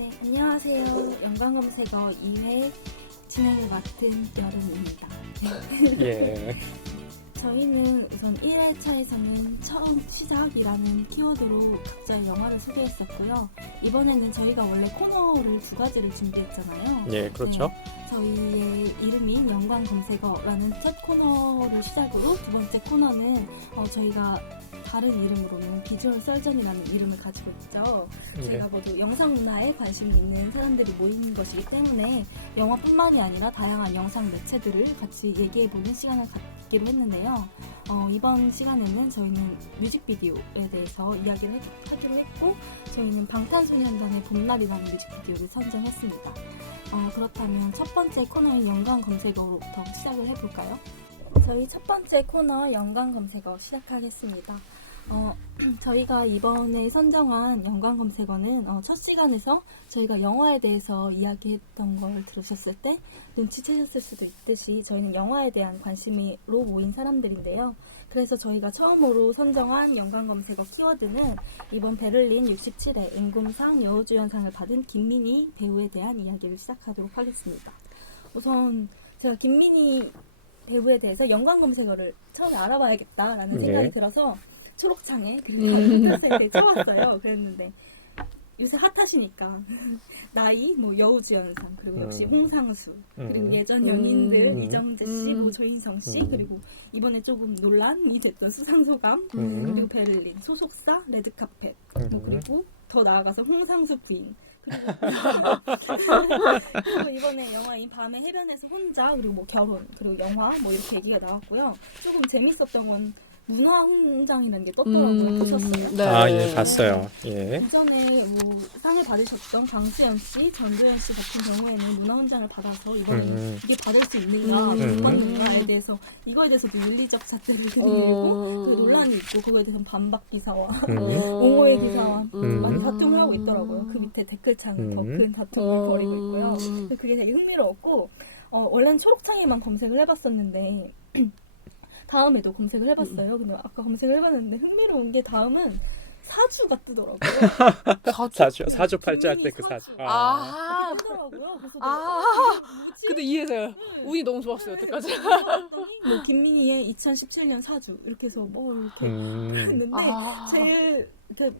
네, 안녕하세요. 연관검색어 2회 진행을 맡은 여름입니다. 예. 저희는 우선 1회차에서는 처음 시작이라는 키워드로 각자의 영화를 소개했었고요. 이번에는 저희가 원래 코너를 두 가지를 준비했잖아요. 예, 그렇죠. 네, 저희의 이름인 연관검색어라는 첫 코너를 시작으로 두 번째 코너는 저희가 다른 이름으로는 비주얼 썰전이라는 이름을 가지고 있죠. 예. 저희가 모두 영상 문화에 관심이 있는 사람들이 모이는 것이기 때문에 영화뿐만이 아니라 다양한 영상 매체들을 같이 얘기해보는 시간을 갖기로 했는데요. 이번 시간에는 저희는 뮤직비디오에 대해서 이야기를 하기로 했고, 저희는 방탄소년단의 봄날이라는 뮤직비디오를 선정했습니다. 그렇다면 첫 번째 코너인 연관검색어로부터 시작을 해볼까요? 저희 첫 번째 코너 연관검색어 시작하겠습니다. 저희가 이번에 선정한 연관검색어는 첫 시간에서 저희가 영화에 대해서 이야기했던 걸 들으셨을 때 눈치채셨을 수도 있듯이 저희는 영화에 대한 관심으로 모인 사람들인데요. 그래서 저희가 처음으로 선정한 연관검색어 키워드는 이번 베를린 67회 인곰상 여우주연상을 받은 김민희 배우에 대한 이야기를 시작하도록 하겠습니다. 우선 제가 김민희 배우에 대해서 연관검색어를 처음에 알아봐야겠다라는 생각이 들어서 초록창에 그리고 인터넷에 쳐봤어요. 그랬는데 요새 핫하시니까 나이, 여우주연상, 그리고 역시 홍상수, 그리고 예전 연인들 이정재 씨, 조인성 씨, 그리고 이번에 조금 논란이 됐던 수상소감, 그리고 베를린 소속사, 레드카펫, 그리고 더 나아가서 홍상수 부인. 그리고 이번에 영화인 밤의 해변에서 혼자, 그리고 결혼, 그리고 영화 이렇게 얘기가 나왔고요. 조금 재밌었던 건 문화훈장이라는 게 떴더라고요. 보셨어요? 네. 예, 봤어요. 예. 이전에 상을 받으셨던 강수연 씨, 전도연 씨 같은 경우에는 문화훈장을 받아서 이번에 이게 받을 수 있는가, 못 받는가에 대해서 이거에 대해서도 윤리적 잣대를 들이밀고 그 논란이 있고 그거에 대해서 반박 기사와 옹호의 기사와 많이 다툼을 하고 있더라고요. 그 밑에 댓글창은 더 큰 다툼을 벌이고 있고요. 그게 되게 흥미로웠고 원래는 초록창에만 검색을 해봤었는데 다음에도 검색을 해봤어요. 근데 아까 검색을 해봤는데 흥미로운 게 다음은 사주가 뜨더라고요. 사주팔자 할 때 그 사주. 뜨더라고요. 그래서 근데 이해해서요. 운이 너무 좋았어요. 여태까지. 김민희의 2017년 사주 이렇게 해서 이렇게 했는데 제일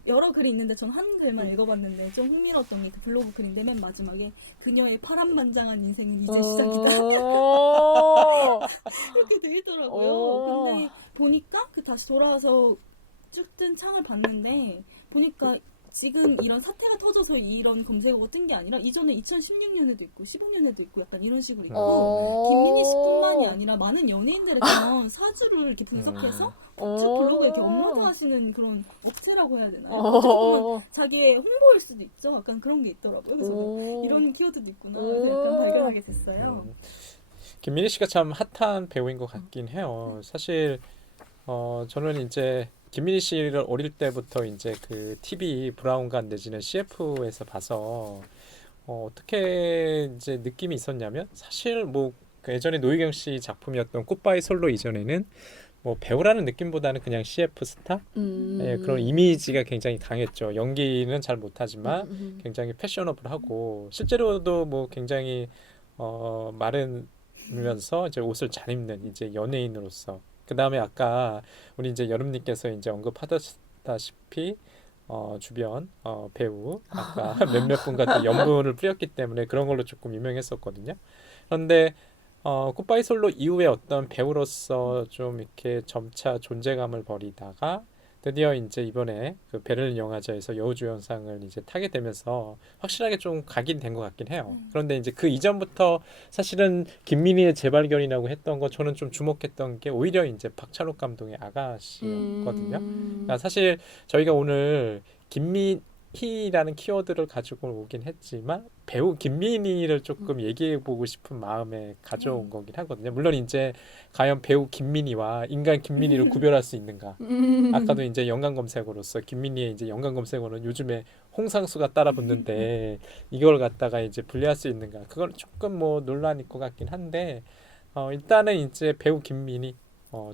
여러 글이 있는데 전 한 글만 읽어봤는데 좀 흥미로웠던 게 그 블로그 글인데 맨 마지막에 그녀의 파란만장한 인생은 이제 시작이다 이렇게 되어 있더라고요. 근데 보니까 다시 돌아와서 쭉 뜬 창을 봤는데 보니까 지금 이런 사태가 터져서 이런 검색어가 뜬 게 아니라 이전에 2016년에도 있고 15년에도 있고 약간 이런 식으로 있고 김민희 씨뿐만이 아니라 많은 연예인들의 그런 사주를 이렇게 분석해서 블로그에 이렇게 업로드하시는 그런 업체라고 해야 되나요? 어떻게 보면 자기의 홍보일 수도 있죠. 약간 그런 게 있더라고요. 그래서 이런 키워드도 있구나. 그래서 약간 발견하게 됐어요. 김민희 씨가 참 핫한 배우인 것 같긴 해요. 사실 저는 이제 김민희 씨를 어릴 때부터 이제 그 TV 브라운관 내지는 CF에서 봐서 어떻게 이제 느낌이 있었냐면 사실 그 예전에 노희경 씨 작품이었던 굿바이 솔로 이전에는 배우라는 느낌보다는 그냥 CF 스타 예, 그런 이미지가 굉장히 강했죠. 연기는 잘 못하지만 굉장히 패셔너블하고 실제로도 굉장히 마르면서 이제 옷을 잘 입는 이제 연예인으로서. 그 다음에 아까 우리 이제 여름님께서 이제 언급하셨다시피 주변 배우 아까 몇몇 분과 또 연분을 뿌렸기 때문에 그런 걸로 조금 유명했었거든요. 그런데 굿바이 솔로 이후에 어떤 배우로서 좀 이렇게 점차 존재감을 버리다가 드디어 이제 이번에 그 베를린 영화제에서 여우주연상을 이제 타게 되면서 확실하게 좀 각인된 것 같긴 해요. 그런데 이제 그 이전부터 사실은 김민희의 재발견이라고 했던 거 저는 좀 주목했던 게 오히려 이제 박찬욱 감독의 아가씨였거든요. 그러니까 사실 저희가 오늘 김민희라는 키워드를 가지고 오긴 했지만 배우 김민희를 조금 얘기해보고 싶은 마음에 가져온 거긴 하거든요. 물론 이제 과연 배우 김민희와 인간 김민희를 구별할 수 있는가? 아까도 이제 연관검색어로서 김민희의 이제 연관검색어는 요즘에 홍상수가 따라붙는데 이걸 갖다가 이제 분리할 수 있는가? 그건 조금 논란일 것 같긴 한데 일단은 이제 배우 김민희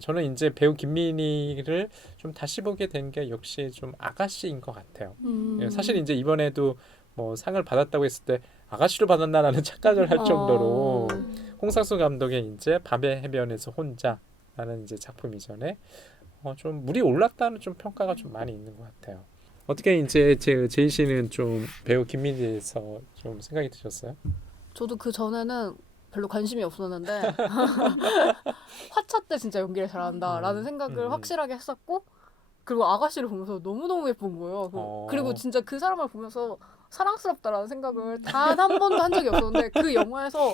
저는 이제 배우 김민희를 좀 다시 보게 된 게 역시 좀 아가씨인 것 같아요. 사실 이제 이번에도 뭐 상을 받았다고 했을 때 아가씨로 받았나라는 착각을 할 정도로 어. 홍상수 감독의 이제 밤의 해변에서 혼자라는 이제 작품 이전에 좀 물이 올랐다는 좀 평가가 좀 많이 있는 것 같아요. 어떻게 이제 제이 씨는 좀 배우 김민희에 대해서 좀 생각이 드셨어요? 저도 그 전에는 별로 관심이 없었는데 화차 때 진짜 연기를 잘한다라는 생각을 확실하게 했었고 그리고 아가씨를 보면서 너무너무 예쁜 거예요. 그리고 진짜 그 사람을 보면서 사랑스럽다라는 생각을 단 한 번도 한 적이 없었는데 그 영화에서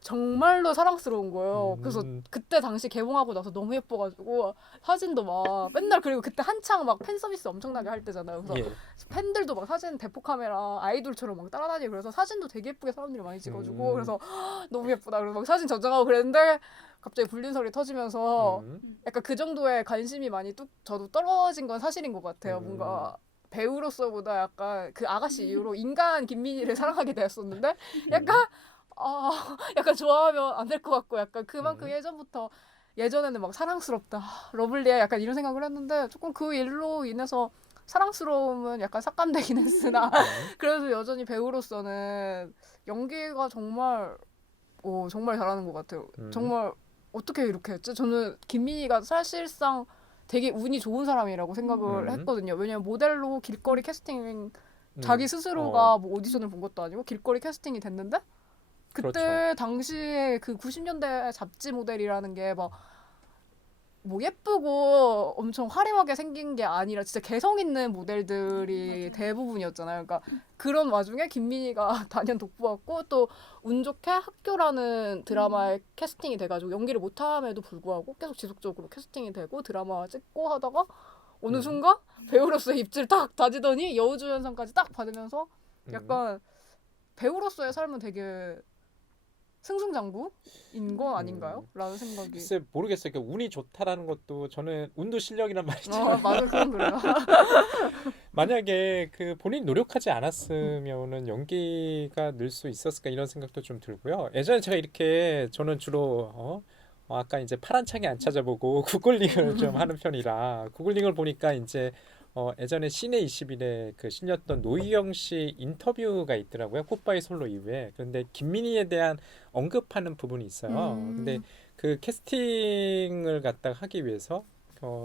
정말로 사랑스러운 거예요. 그래서 그때 당시 개봉하고 나서 너무 예뻐가지고 사진도 막 맨날 그리고 그때 한창 막 팬 서비스 엄청나게 할 때잖아요. 그래서 예. 팬들도 막 사진 대포 카메라 아이돌처럼 막 따라다니고 그래서 사진도 되게 예쁘게 사람들이 많이 찍어주고 그래서 너무 예쁘다. 그래서 막 사진 저장하고 그랬는데 갑자기 불륜설이 터지면서 약간 그 정도의 관심이 많이 저도 떨어진 건 사실인 것 같아요. 뭔가 배우로서보다 약간 그 아가씨 이후로 인간 김민희를 사랑하게 되었었는데 약간 약간 좋아하면 안 될 것 같고 약간 그만큼 예전에는 막 사랑스럽다 러블리해 약간 이런 생각을 했는데 조금 그 일로 인해서 사랑스러움은 약간 삭감되긴 했으나 그래도 여전히 배우로서는 연기가 정말 정말 잘하는 것 같아요. 정말 어떻게 이렇게 했지? 저는 김민희가 사실상 되게 운이 좋은 사람이라고 생각을 했거든요. 왜냐면 모델로 길거리 캐스팅 자기 스스로가 뭐 오디션을 본 것도 아니고 길거리 캐스팅이 됐는데 그때 그렇죠. 당시에 그 90년대 잡지 모델이라는 게 막 뭐 예쁘고 엄청 화려하게 생긴 게 아니라 진짜 개성 있는 모델들이 대부분이었잖아요. 그러니까 그런 와중에 김민희가 단연 돋보았고 또 운 좋게 학교라는 드라마에 캐스팅이 돼가지고 연기를 못함에도 불구하고 계속 지속적으로 캐스팅이 되고 드라마 찍고 하다가 어느 순간 배우로서의 입지를 딱 다지더니 여우주연상까지 딱 받으면서 약간 배우로서의 삶은 되게 승승장구인 건 아닌가요? 라는 생각이. 글쎄 모르겠어요. 그러니까 운이 좋다라는 것도 저는 운도 실력이란 말이죠. 맞아, 그건 그래요. 만약에 그 본인이 노력하지 않았으면은 연기가 늘 수 있었을까 이런 생각도 좀 들고요. 예전에 제가 이렇게 저는 주로 아까 이제 파란 창에 안 찾아보고 구글링을 좀 하는 편이라 구글링을 보니까 이제 예전에 시내 21에 그 실렸던 노희경 씨 인터뷰가 있더라고요. 굿바이 솔로 이후에. 그런데 김민희에 대한 언급하는 부분이 있어요. 근데 그 캐스팅을 갖다가 하기 위해서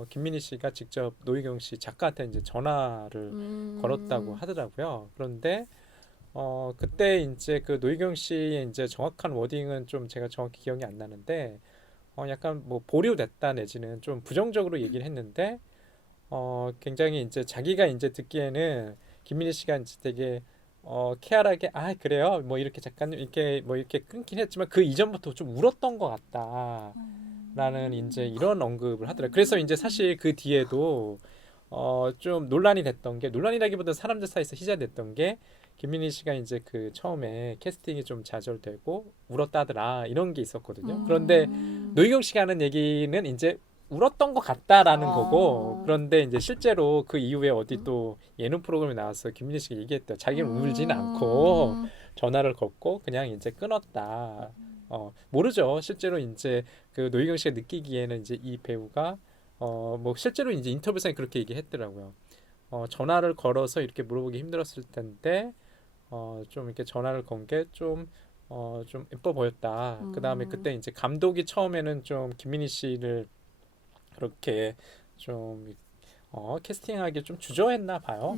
김민희 씨가 직접 노희경 씨 작가한테 이제 전화를 걸었다고 하더라고요. 그런데 그때 이제 그 노희경 씨의 이제 정확한 워딩은 좀 제가 정확히 기억이 안 나는데 약간 뭐 보류됐다 내지는 좀 부정적으로 얘기를 했는데 굉장히 이제 자기가 이제 듣기에는 김민희 씨가 이제 되게 쾌활하게 그래요 뭐 이렇게 작가님 이렇게 뭐 이렇게 끊긴 했지만 그 이전부터 좀 울었던 것 같다라는 이제 이런 언급을 하더라고요. 그래서 이제 사실 그 뒤에도 좀 논란이 됐던 게 논란이라기보다 사람들 사이에서 희자됐던 게 김민희 씨가 이제 그 처음에 캐스팅이 좀 좌절되고 울었다더라 이런 게 있었거든요. 그런데 노희경 씨가 하는 얘기는 이제 울었던 것 같다라는 거고 그런데 이제 실제로 그 이후에 어디 또 예능 프로그램에 나와서 김민희 씨가 얘기했대요. 자기는 울지는 않고 전화를 걸고 그냥 이제 끊었다. 모르죠. 실제로 이제 그 노희경 씨가 느끼기에는 이제 이 배우가 뭐 실제로 이제 인터뷰상에 그렇게 얘기했더라고요. 전화를 걸어서 이렇게 물어보기 힘들었을 텐데 좀 이렇게 전화를 건 게 좀 예뻐 보였다. 그다음에 그때 이제 감독이 처음에는 좀 김민희 씨를 그렇게 좀 캐스팅하기 좀 주저했나 봐요.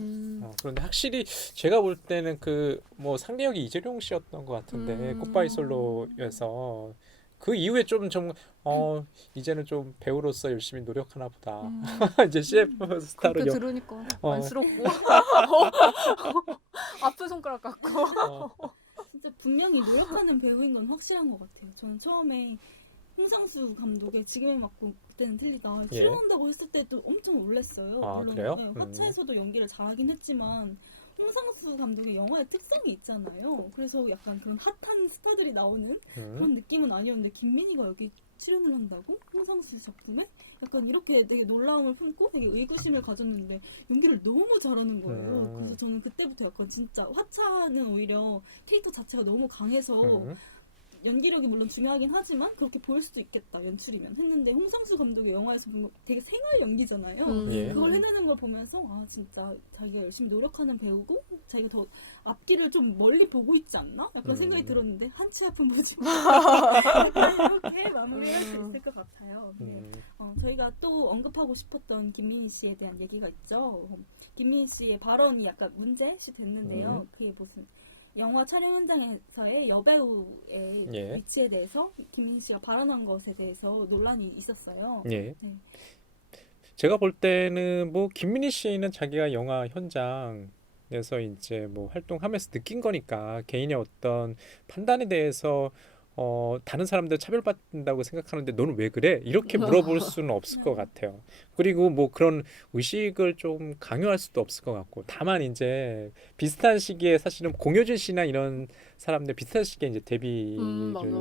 그런데 확실히 제가 볼 때는 그 뭐 상대역이 이재룡 씨였던 것 같은데 굿바이 솔로에서 그 이후에 좀 이제는 좀 배우로서 열심히 노력하나 보다. 이제 CF 스타로 그렇게 들으니까 안쓰럽고 아픈 손가락 같고 진짜 분명히 노력하는 배우인 건 확실한 것 같아요. 저는 처음에 홍상수 감독의 지금의 맞고 그때는 틀리다 출연한다고 했을 때도 엄청 놀랐어요. 물론 그래요? 화차에서도 연기를 잘하긴 했지만 홍상수 감독의 영화의 특성이 있잖아요. 그래서 약간 그런 핫한 스타들이 나오는 그런 느낌은 아니었는데 김민희가 여기 출연을 한다고? 홍상수 작품에? 약간 이렇게 되게 놀라움을 품고 되게 의구심을 가졌는데 연기를 너무 잘하는 거예요. 그래서 저는 그때부터 약간 진짜 화차는 오히려 캐릭터 자체가 너무 강해서 연기력이 물론 중요하긴 하지만 그렇게 보일 수도 있겠다 연출이면 했는데 홍상수 감독의 영화에서 보면 되게 생활 연기잖아요. 예. 그걸 해내는 걸 보면서 아 진짜 자기가 열심히 노력하는 배우고 자기가 더 앞뒤를 좀 멀리 보고 있지 않나? 약간 생각이 들었는데 한치 앞은 보지 마. 이렇게 마무리할 수 있을 것 같아요. 네. 저희가 또 언급하고 싶었던 김민희 씨에 대한 얘기가 있죠. 김민희 씨의 발언이 약간 문제시 됐는데요. 그게 무슨 영화 촬영 현장에서의 여배우의 예. 위치에 대해서 김민희 씨가 발언한 것에 대해서 논란이 있었어요. 예. 네. 제가 볼 때는 뭐 김민희 씨는 자기가 영화 현장에서 이제 뭐 활동하면서 느낀 거니까 개인의 어떤 판단에 대해서 다른 사람들 차별받는다고 생각하는데 너는 왜 그래? 이렇게 물어볼 수는 없을 것 같아요. 그리고 뭐 그런 의식을 좀 강요할 수도 없을 것 같고 다만 이제 비슷한 시기에 사실은 공효진 씨나 이런 사람들 비슷한 시기에 이제 데뷔를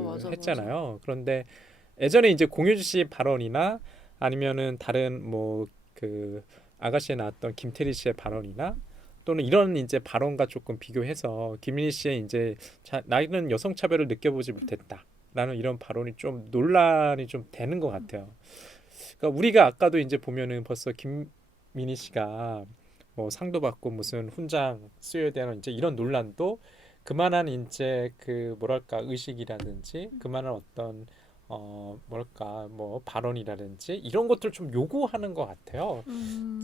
맞아. 했잖아요. 그런데 예전에 이제 공효진 씨 발언이나 아니면은 다른 뭐 그 아가씨에 나왔던 김태리 씨의 발언이나 또는 이런 이제 발언과 조금 비교해서 김민희 씨의 이제 나이는 여성 차별을 느껴보지 못했다라는 이런 발언이 좀 논란이 좀 되는 것 같아요. 그러니까 우리가 아까도 이제 보면은 벌써 김민희 씨가 뭐 상도 받고 무슨 훈장 수여에 대한 이제 이런 논란도 그만한 이제 그 뭐랄까 의식이라든지 그만한 어떤 뭐랄까 뭐 발언이라든지 이런 것들 좀 요구하는 것 같아요.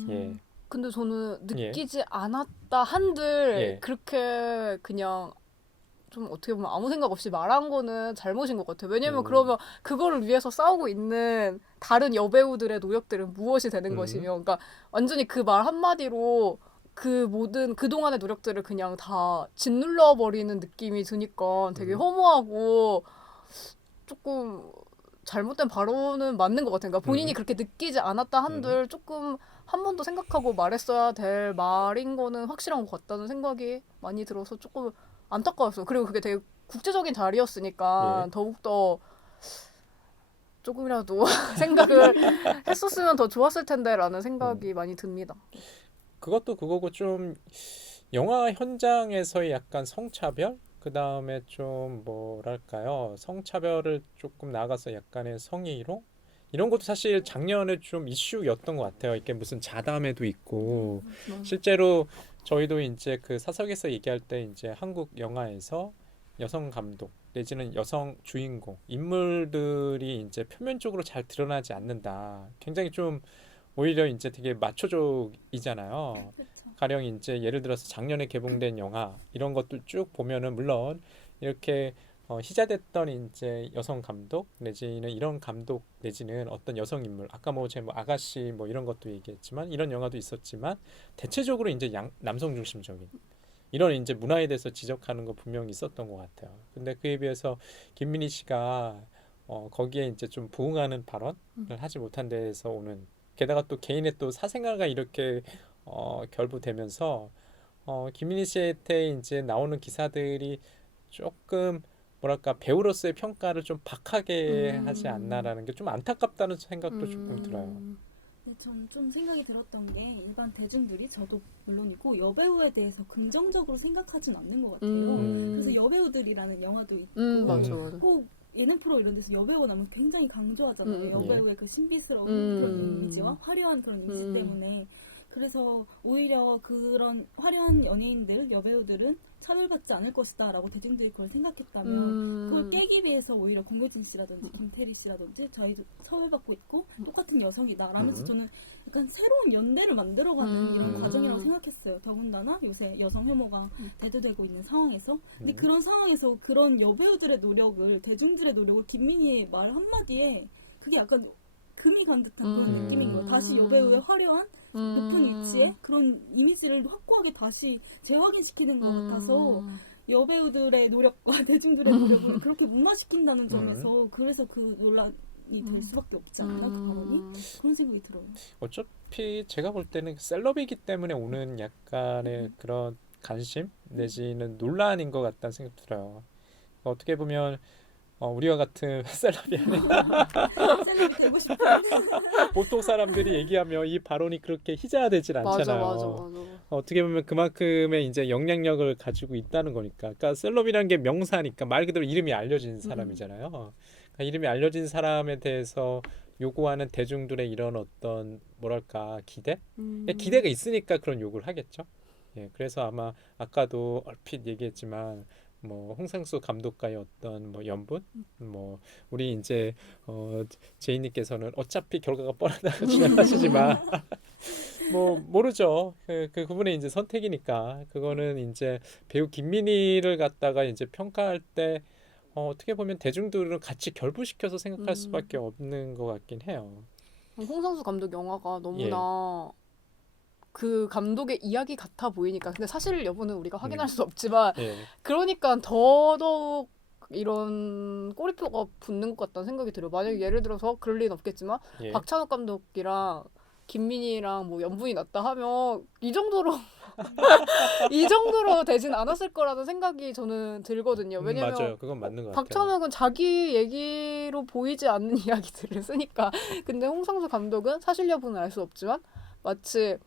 예. 근데 저는 느끼지 않았다 한들 예. 그렇게 그냥 좀 어떻게 보면 아무 생각 없이 말한 거는 잘못인 것 같아요. 왜냐면 그러면 그거를 위해서 싸우고 있는 다른 여배우들의 노력들은 무엇이 되는 것이며, 그러니까 완전히 그 말 한마디로 그 모든 그동안의 노력들을 그냥 다 짓눌러 버리는 느낌이 드니까 되게 허무하고 조금 잘못된 발언은 맞는 것 같아요. 그러니까 본인이 그렇게 느끼지 않았다 한들 조금 한 번 더 생각하고 말했어야 될 말인 거는 확실한 것 같다는 생각이 많이 들어서 조금 안타까웠어요. 그리고 그게 되게 국제적인 자리였으니까 예. 더욱더 조금이라도 생각을 했었으면 더 좋았을 텐데라는 생각이 많이 듭니다. 그것도 그거고 좀 영화 현장에서의 약간 성차별 그 다음에 좀 뭐랄까요 성차별을 조금 나가서 약간의 성희롱 이런 것도 사실 작년에 좀 이슈였던 것 같아요. 이게 무슨 자담회도 있고 실제로 저희도 이제 그 사석에서 얘기할 때 이제 한국 영화에서 여성 감독 내지는 여성 주인공 인물들이 이제 표면적으로 잘 드러나지 않는다. 굉장히 좀 오히려 이제 되게 마초적이잖아요. 가령 이제 예를 들어서 작년에 개봉된 영화 이런 것들 쭉 보면은 물론 이렇게 희자됐던 이제 여성 감독 내지는 이런 감독 내지는 어떤 여성 인물 아까 뭐 제 뭐 아가씨 뭐 이런 것도 얘기했지만 이런 영화도 있었지만 대체적으로 이제 남성 중심적인 이런 이제 문화에 대해서 지적하는 거 분명히 있었던 것 같아요. 근데 그에 비해서 김민희 씨가 거기에 이제 좀 부응하는 발언을 하지 못한 데에서 오는 게다가 또 개인의 또 사생활과 이렇게 결부되면서 김민희 씨한테 이제 나오는 기사들이 조금 뭐랄까 배우로서의 평가를 좀 박하게 하지 않나라는 게 좀 안타깝다는 생각도 조금 들어요. 네, 저는 좀 생각이 들었던 게 일반 대중들이 저도 물론이고 여배우에 대해서 긍정적으로 생각하진 않는 것 같아요. 그래서 여배우들이라는 영화도 있고 맞아. 꼭 예능 프로 이런 데서 여배우가 나면 굉장히 강조하잖아요. 여배우의 그 신비스러운 그런 이미지와 화려한 그런 이미지 때문에 그래서 오히려 그런 화려한 연예인들, 여배우들은 차별받지 않을 것이다 라고 대중들이 그걸 생각했다면 그걸 깨기 위해서 오히려 공효진 씨라든지 김태리 씨라든지 저희도 차별받고 있고 똑같은 여성이다 라면서 저는 약간 새로운 연대를 만들어가는 이런 과정이라고 생각했어요. 더군다나 요새 여성 혐오가 대두되고 있는 상황에서 근데 그런 상황에서 그런 여배우들의 노력을 대중들의 노력을 김민희의 말 한마디에 그게 약간 금이 간 듯한 그런 느낌인 거예요. 다시 여배우의 화려한 높은 위치에 그런 이미지를 확고하게 다시 재확인시키는 것 같아서 여배우들의 노력과 대중들의 노력을 그렇게 무마시킨다는 점에서 그래서 그 논란이 될 수밖에 없지 않나 그 발언이 그런 생각이 들어요. 어차피 제가 볼 때는 셀럽이기 때문에 오는 약간의 그런 관심 내지는 논란인 것 같다는 생각 들어요. 어떻게 보면 우리와 같은 셀럽이 아니라 셀럽이 되고 싶은. 보통 사람들이 얘기하면 이 발언이 그렇게 희자화되질 않잖아요. 맞아. 어떻게 보면 그만큼의 이제 영향력을 가지고 있다는 거니까. 그러니까 셀럽이라는 게 명사니까 말 그대로 이름이 알려진 사람이잖아요. 그러니까 이름이 알려진 사람에 대해서 요구하는 대중들의 이런 어떤 뭐랄까 기대? 기대가 있으니까 그런 요구를 하겠죠. 예, 그래서 아마 아까도 얼핏 얘기했지만 뭐 홍상수 감독과의 어떤 뭐 연분, 뭐 우리 이제 제이님께서는 어차피 결과가 뻔하다고 주장하시지만 뭐 모르죠. 그분의 이제 선택이니까 그거는 이제 배우 김민희를 갖다가 이제 평가할 때 어떻게 보면 대중들은 같이 결부시켜서 생각할 수밖에 없는 것 같긴 해요. 홍상수 감독 영화가 너무나 그 감독의 이야기 같아 보이니까. 근데 사실 여부는 우리가 확인할 수 없지만 예. 그러니까 더더욱 이런 꼬리표가 붙는 것 같다는 생각이 들어요. 만약에 예를 들어서 그럴 리는 없겠지만 예. 박찬욱 감독이랑 김민희랑 뭐 연분이 났다 하면 이 정도로 이 정도로 되진 않았을 거라는 생각이 저는 들거든요. 왜냐면 맞아요. 그건 맞는 것 같아요. 박찬욱은 자기 얘기로 보이지 않는 이야기들을 쓰니까. 근데 홍상수 감독은 사실 여부는 알 수 없지만 마치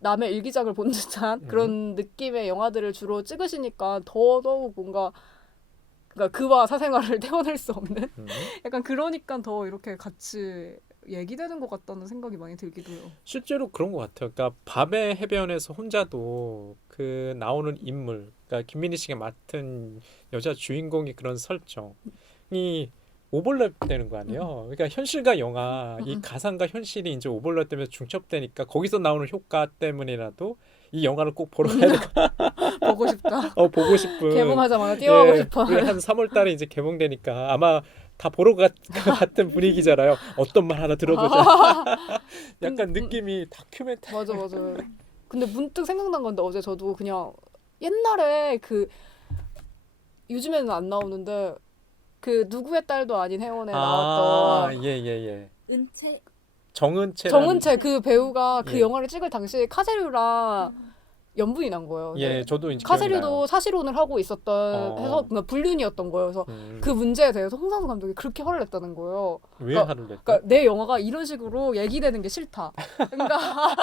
남의 일기장을 본 듯한 그런 느낌의 영화들을 주로 찍으시니까 더더욱 뭔가 그러니까 그와 사생활을 떼어낼 수 없는 약간 그러니까 더 이렇게 같이 얘기되는 것 같다는 생각이 많이 들기도 해요. 실제로 그런 것 같아요. 그러니까 밤의 해변에서 혼자도 그 나오는 인물, 그러니까 김민희 씨가 맡은 여자 주인공이 그런 설정이 오버랩되는 거 아니에요. 그러니까 현실과 영화, 이 가상과 현실이 이제 오버랩되면서 중첩되니까 거기서 나오는 효과 때문이라도 이 영화를 꼭 보러 가야 돼. 보고 싶다. 보고 싶은. 개봉하자마자 뛰어가고 싶어. 한 3월 달에 이제 개봉되니까 아마 다 보러 같은 분위기잖아요. 어떤 말 하나 들어보자. 약간 느낌이 다큐멘터리. 맞아. 근데 문득 생각난 건데 어제 저도 그냥 옛날에 그 요즘에는 안 나오는데 그 누구의 딸도 아닌 혜원에 나왔던 예. 은채. 정은채 그 배우가 그 예. 영화를 찍을 당시에 카세류랑 연분이 난 거예요. 예, 저도 이제 카세류도 사실혼을 하고 있었던 해서 그러니까 불륜이었던 거예요. 그래서 그 문제에 대해서 홍상수 감독이 그렇게 화를 냈다는 거예요. 왜 화를 냈다? 그러니까 내 영화가 이런 식으로 얘기되는 게 싫다. 그러니까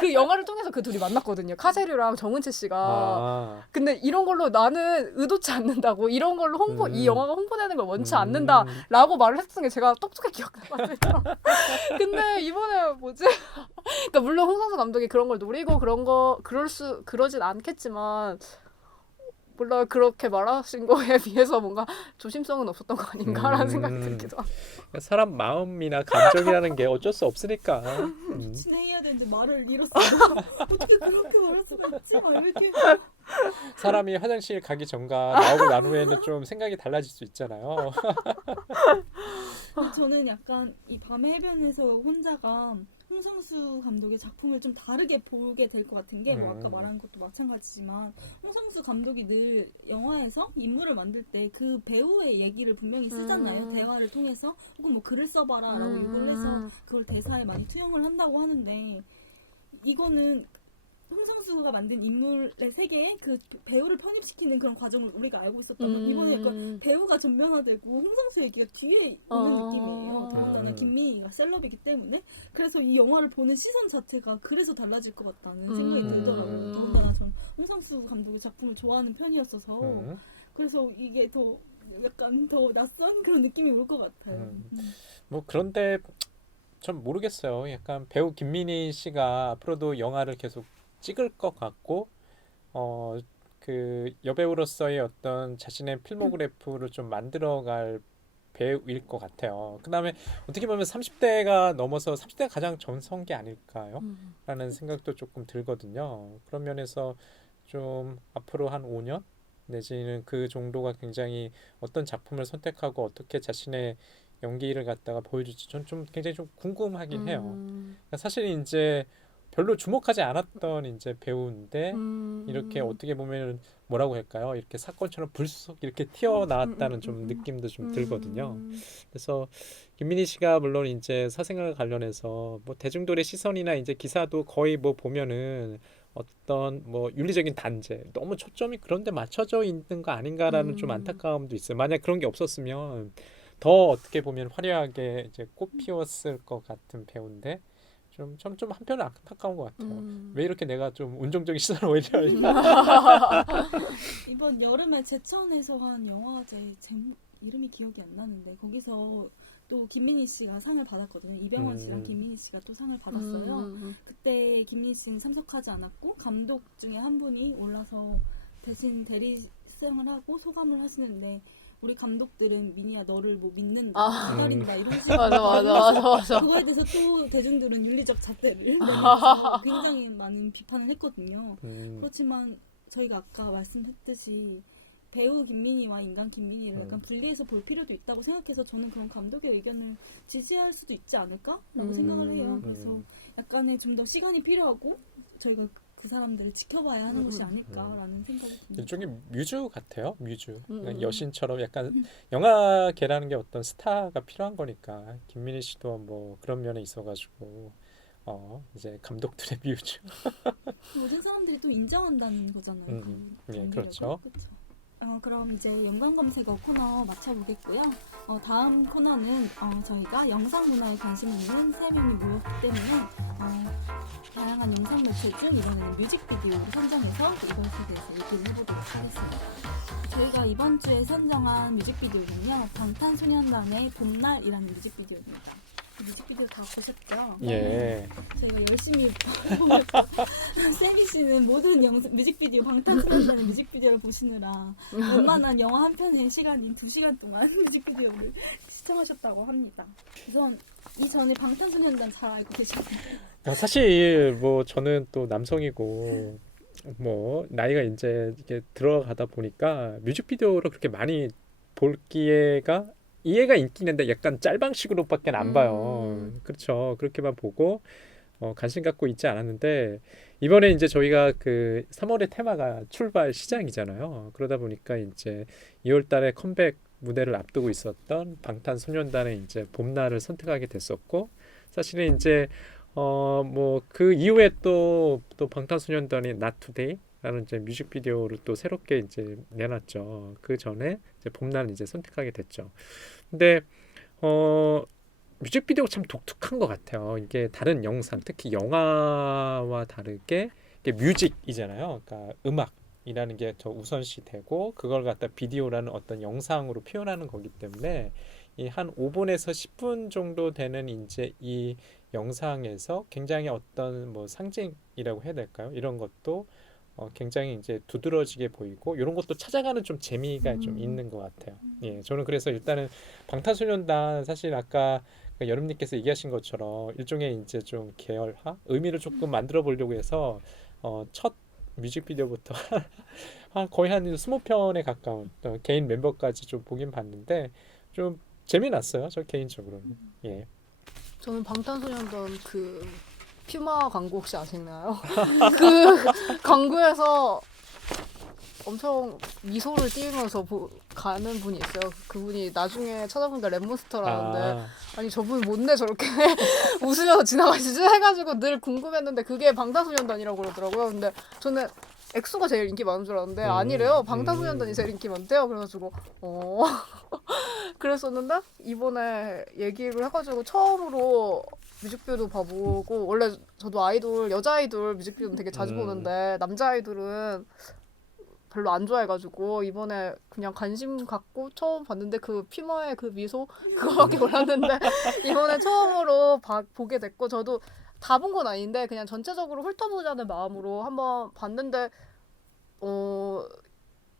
그 영화를 통해서 그 둘이 만났거든요. 카세류랑 정은채 씨가. 근데 이런 걸로 나는 의도치 않는다고 이런 걸로 이 영화가 홍보되는 걸 원치 않는다라고 말을 했던 게 제가 똑똑하게 기억나거든요. 근데 이번에 뭐지? 그러니까 물론 홍상수 감독이 그런 걸 노리고 그러진 않겠지만 몰라 그렇게 말하신 거에 비해서 뭔가 조심성은 없었던 거 아닌가라는 생각이 들기도 하고. 사람 마음이나 감정이라는 게 어쩔 수 없으니까. 진행해야 되는데 말을 잃었어. 어떻게 그렇게 말할 수가 있지? 막 이렇게. 사람이 화장실 가기 전과 나오고 난 후에는 좀 생각이 달라질 수 있잖아요. 저는 약간 이 밤의 해변에서 혼자가 홍상수 감독의 작품을 좀 다르게 보게 될 것 같은 게 뭐 아까 말한 것도 마찬가지지만 홍상수 감독이 늘 영화에서 인물을 만들 때 그 배우의 얘기를 분명히 쓰잖아요. 대화를 통해서 혹은 뭐 글을 써봐라 라고 요구를 해서 그걸 대사에 많이 투영을 한다고 하는데 이거는 홍상수가 만든 인물의 세계에 그 배우를 편입시키는 그런 과정을 우리가 알고 있었다면 이번에 약간 배우가 전면화되고 홍상수 얘기가 뒤에 오는 느낌이에요. 더군다나 김민희가 셀럽이기 때문에 그래서 이 영화를 보는 시선 자체가 그래서 달라질 것 같다는 생각이 들더라고요. 더군다나 전 홍상수 감독의 작품을 좋아하는 편이었어서 그래서 이게 더 약간 더 낯선 그런 느낌이 올 것 같아요. 뭐 그런데 전 모르겠어요. 약간 배우 김민희 씨가 앞으로도 영화를 계속 찍을 것 같고 그 여배우로서의 어떤 자신의 필모그래프를 좀 만들어갈 배우일 것 같아요. 그 다음에 어떻게 보면 30대가 넘어서 30대가 가장 전성기 아닐까요? 라는 생각도 조금 들거든요. 그런 면에서 좀 앞으로 한 5년 내지는 그 정도가 굉장히 어떤 작품을 선택하고 어떻게 자신의 연기를 갖다가 보여줄지 전 좀 굉장히 좀 궁금하긴 해요. 그러니까 사실 이제 별로 주목하지 않았던 이제 배우인데 이렇게 어떻게 보면 뭐라고 할까요? 이렇게 사건처럼 불쑥 이렇게 튀어나왔다는 좀 느낌도 좀 들거든요. 그래서 김민희 씨가 물론 이제 사생활 관련해서 뭐 대중들의 시선이나 이제 기사도 거의 뭐 보면은 어떤 뭐 윤리적인 단죄 너무 초점이 그런 데 맞춰져 있는 거 아닌가라는 좀 안타까움도 있어요. 만약 그런 게 없었으면 더 어떻게 보면 화려하게 이제 꽃 피웠을 것 같은 배우인데 좀 한편은 안타까운 것 같아요. 왜 이렇게 내가 좀 운동적인 시선을 오히려 이번 여름에 제천에서 한 영화제 이름이 기억이 안 나는데 거기서 또 김민희 씨가 상을 받았거든요. 이병헌 씨랑 김민희 씨가 또 상을 받았어요. 그때 김민희 씨는 참석하지 않았고 감독 중에 한 분이 올라서 대신 대리수상을 하고 소감을 하시는데 우리 감독들은 민희야 너를 뭐 믿는다, 기다린다 이런 식으로 맞아. 그거에 대해서 또 대중들은 윤리적 잣대를 내면서 굉장히 많은 비판을 했거든요. 그렇지만 저희가 아까 말씀했듯이 배우 김민희와 인간 김민희를 약간 분리해서 볼 필요도 있다고 생각해서 저는 그런 감독의 의견을 지지할 수도 있지 않을까라고 생각을 해요. 그래서 약간의 좀 더 시간이 필요하고 저희가 그 사람들을 지켜봐야 하는 것이 아닐까라는 생각이 듭니다. 일종의 뮤즈 같아요. 뮤즈. 여신처럼 약간 영화계라는 게 어떤 스타가 필요한 거니까 김민희 씨도 뭐 그런 면에 있어가지고 이제 감독들의 뮤즈. 모든 사람들이 또 인정한다는 거잖아요. 예, 그렇죠. 그럼 이제 연관 검색어 코너 맞춰보겠고요. 다음 코너는 저희가 영상 문화에 관심 있는 3명이 모였기 때문에 다양한 영상 매체 중 이번에는 뮤직비디오를 선정해서 이것에 대해서 얘기를 해보도록 하겠습니다. 저희가 이번 주에 선정한 뮤직비디오는요. 방탄소년단의 봄날이라는 뮤직비디오입니다. 뮤직비디오 다 보셨죠? 예. 저희가 열심히 보면서 세미 씨는 모든 뮤직비디오 방탄소년단의 뮤직비디오를 보시느라 웬만한 영화 한 편의 시간인 2시간 동안 뮤직비디오를 시청하셨다고 합니다. 우선 이전에 방탄소년단 잘 알고 계시나요? 사실 뭐 저는 또 남성이고 뭐 나이가 이제 이렇게 들어가다 보니까 뮤직비디오를 그렇게 많이 볼 기회가 이해가 있긴 한데 약간 짤방식으로밖에 안 봐요. 그렇죠. 그렇게만 보고 관심 갖고 있지 않았는데 이번에 이제 저희가 그 3월의 테마가 출발 시작이잖아요. 그러다 보니까 이제 2월 달에 컴백 무대를 앞두고 있었던 방탄소년단의 이제 봄날을 선택하게 됐었고 사실은 이제 뭐 그 이후에 또 방탄소년단이 Not Today 라는 이제 뮤직비디오를 또 새롭게 이제 내놨죠. 그 전에 이제 봄날 이제 선택하게 됐죠. 근데 뮤직비디오가 참 독특한 것 같아요. 이게 다른 영상, 특히 영화와 다르게 이게 뮤직이잖아요. 그러니까 음악이라는 게 더 우선시 되고 그걸 갖다 비디오라는 어떤 영상으로 표현하는 거기 때문에 이 한 5분에서 10분 정도 되는 이제 이 영상에서 굉장히 어떤 뭐 상징이라고 해야 될까요? 이런 것도 굉장히 이제 두드러지게 보이고 이런 것도 찾아가는 좀 재미가 좀 있는 것 같아요. 예, 저는 그래서 일단은 방탄소년단 사실 아까 여름님께서 얘기하신 것처럼 일종의 이제 좀 계열화 의미를 조금 만들어 보려고 해서 첫 뮤직비디오부터 거의 한 20편에 가까운 개인 멤버까지 좀 보긴 봤는데 좀 재미났어요. 저 개인적으로는. 예. 저는 방탄소년단 그 퓨마 광고 혹시 아시나요? 그 광고에서 엄청 미소를 띄우면서 가는 분이 있어요. 그분이 나중에 찾아보니까 랩몬스터라는데 아니 저분이 뭔데 저렇게 웃으면서 지나가시지 해가지고 늘 궁금했는데 그게 방탄소년단이라고 그러더라고요. 근데 저는 엑소가 제일 인기 많은 줄 알았는데 아니래요. 방탄소년단이 제일 인기 많대요. 그래가지고 그랬었는데 이번에 얘기를 해가지고 처음으로 뮤직비디오도 봐보고 원래 저도 아이돌 여자 아이돌 뮤직비디오는 되게 자주 보는데 남자 아이돌은 별로 안 좋아해가지고 이번에 그냥 관심 갖고 처음 봤는데 그 피머의 그 미소 그거밖에 몰랐는데 이번에 처음으로 보게 됐고 저도 다 본 건 아닌데 그냥 전체적으로 훑어보자는 마음으로 한번 봤는데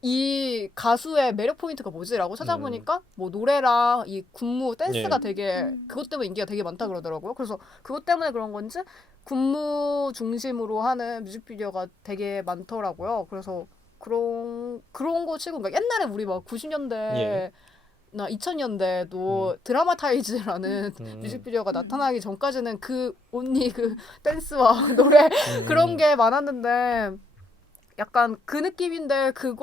이 가수의 매력 포인트가 뭐지라고 찾아보니까 뭐 노래랑 이 군무 댄스가 되게 그것 때문에 인기가 되게 많다 그러더라고요. 그래서 그것 때문에 그런 건지 군무 중심으로 하는 뮤직비디오가 되게 많더라고요. 그래서 그런 거 치고 그러니까 옛날에 우리 막 90년대 나 2000년대에도 드라마타이즈라는 뮤직비디오가 나타나기 전까지는 그 언니 그 댄스와 노래 그런 게 많았는데 약간 그 느낌인데 그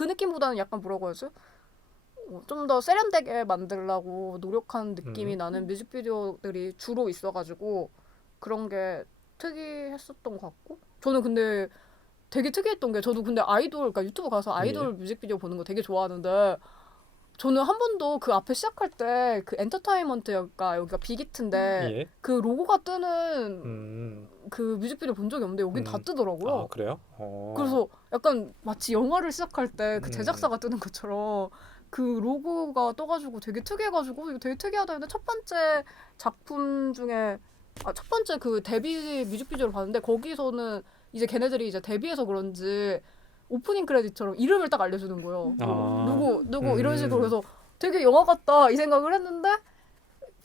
느낌보다는 약간 뭐라고 하죠? 좀 더 세련되게 만들려고 노력한 느낌이 나는 뮤직비디오들이 주로 있어가지고 그런 게 특이했었던 것 같고 저는 근데 되게 특이했던 게 저도 근데 아이돌 그러니까 유튜브 가서 아이돌 뮤직비디오 보는 거 되게 좋아하는데 저는 한 번도 그 앞에 시작할 때 그 엔터테인먼트가 여기가 빅히트인데 예. 그 로고가 뜨는 음. 그 뮤직비디오 본 적이 없는데 여긴 다 뜨더라고요. 아, 그래요? 그래서 약간 마치 영화를 시작할 때 그 음. 제작사가 뜨는 것처럼 그 로고가 떠가지고 되게 특이해가지고 이거 되게 특이하다 했는데 첫 번째 작품 중에 첫 번째 그 데뷔 뮤직비디오를 봤는데 거기서는 이제 걔네들이 이제 데뷔해서 그런지 오프닝 크레딧처럼 이름을 딱 알려주는 거예요. 아. 누구 이런 식으로 그래서 되게 영화 같다 이 생각을 했는데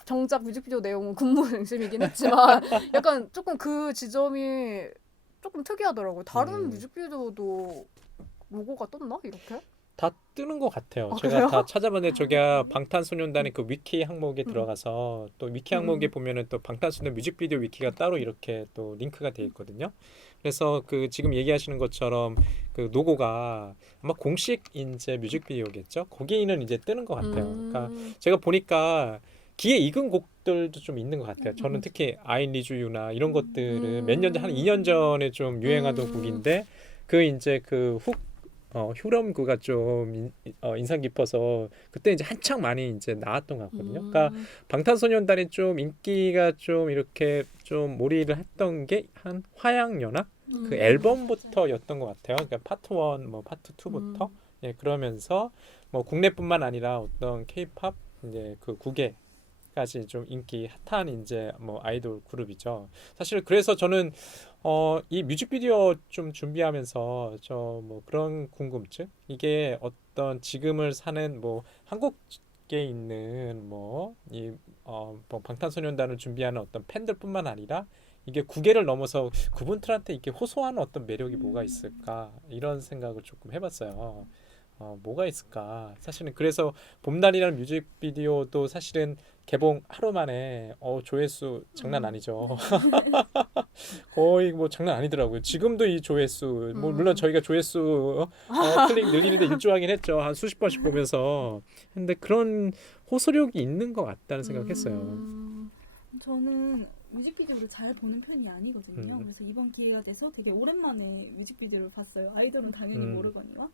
정작 뮤직비디오 내용은 군무행심이긴 했지만 약간 조금 그 지점이 조금 특이하더라고요. 다른 뮤직비디오도 로고가 떴나 이렇게? 다 뜨는 것 같아요. 아, 제가 그래요? 다 찾아봤는데 저기가 방탄소년단의 그 위키 항목에 들어가서 또 위키 항목에 보면은 또 방탄소년단 뮤직비디오 위키가 따로 이렇게 또 링크가 돼 있거든요. 그래서 그 지금 얘기하시는 것처럼 그 로고가 아마 공식 이제 뮤직비디오겠죠. 거기는 이제 뜨는 것 같아요. 그러니까 제가 보니까 기에 익은 곡들도 좀 있는 것 같아요. 저는 특히 I Need You나 이런 것들은 몇 년 전, 한 2년 전에 좀 유행하던 곡인데 그 이제 그 휴럼구가 좀 인상 깊어서 그때 이제 한창 많이 이제 나왔던 것 같거든요. 그러니까 방탄소년단이 좀 인기가 좀 이렇게 좀 몰이를 했던 게 한 화양연화 그 앨범부터였던 것 같아요. 그러니까 파트 1, 뭐 파트 2부터 예, 그러면서 뭐 국내뿐만 아니라 어떤 K-팝 이제 그 국외까지 좀 인기 핫한 이제 뭐 아이돌 그룹이죠. 사실 그래서 저는 이 뮤직비디오 좀 준비하면서 저 뭐 그런 궁금증 이게 어떤 지금을 사는 뭐 한국에 있는 뭐 뭐 방탄소년단을 준비하는 어떤 팬들뿐만 아니라 이게 국외를 넘어서 그분들한테 이게 호소하는 어떤 매력이 뭐가 있을까 이런 생각을 조금 해봤어요. 뭐가 있을까? 사실은 그래서 봄날이라는 뮤직비디오도 사실은 개봉 하루 만에 조회수 장난 아니죠. 거의 뭐 장난 아니더라고요. 지금도 이 조회수 뭐 물론 저희가 조회수 클릭 늘리는데 일조하긴 했죠. 한 수십 번씩 보면서. 근데 그런 호소력이 있는 것 같다는 생각했어요. 저는 뮤직비디오를 잘 보는 편이 아니거든요. 그래서 이번 기회가 돼서 되게 오랜만에 뮤직비디오를 봤어요. 아이돌은 당연히 모르거니와.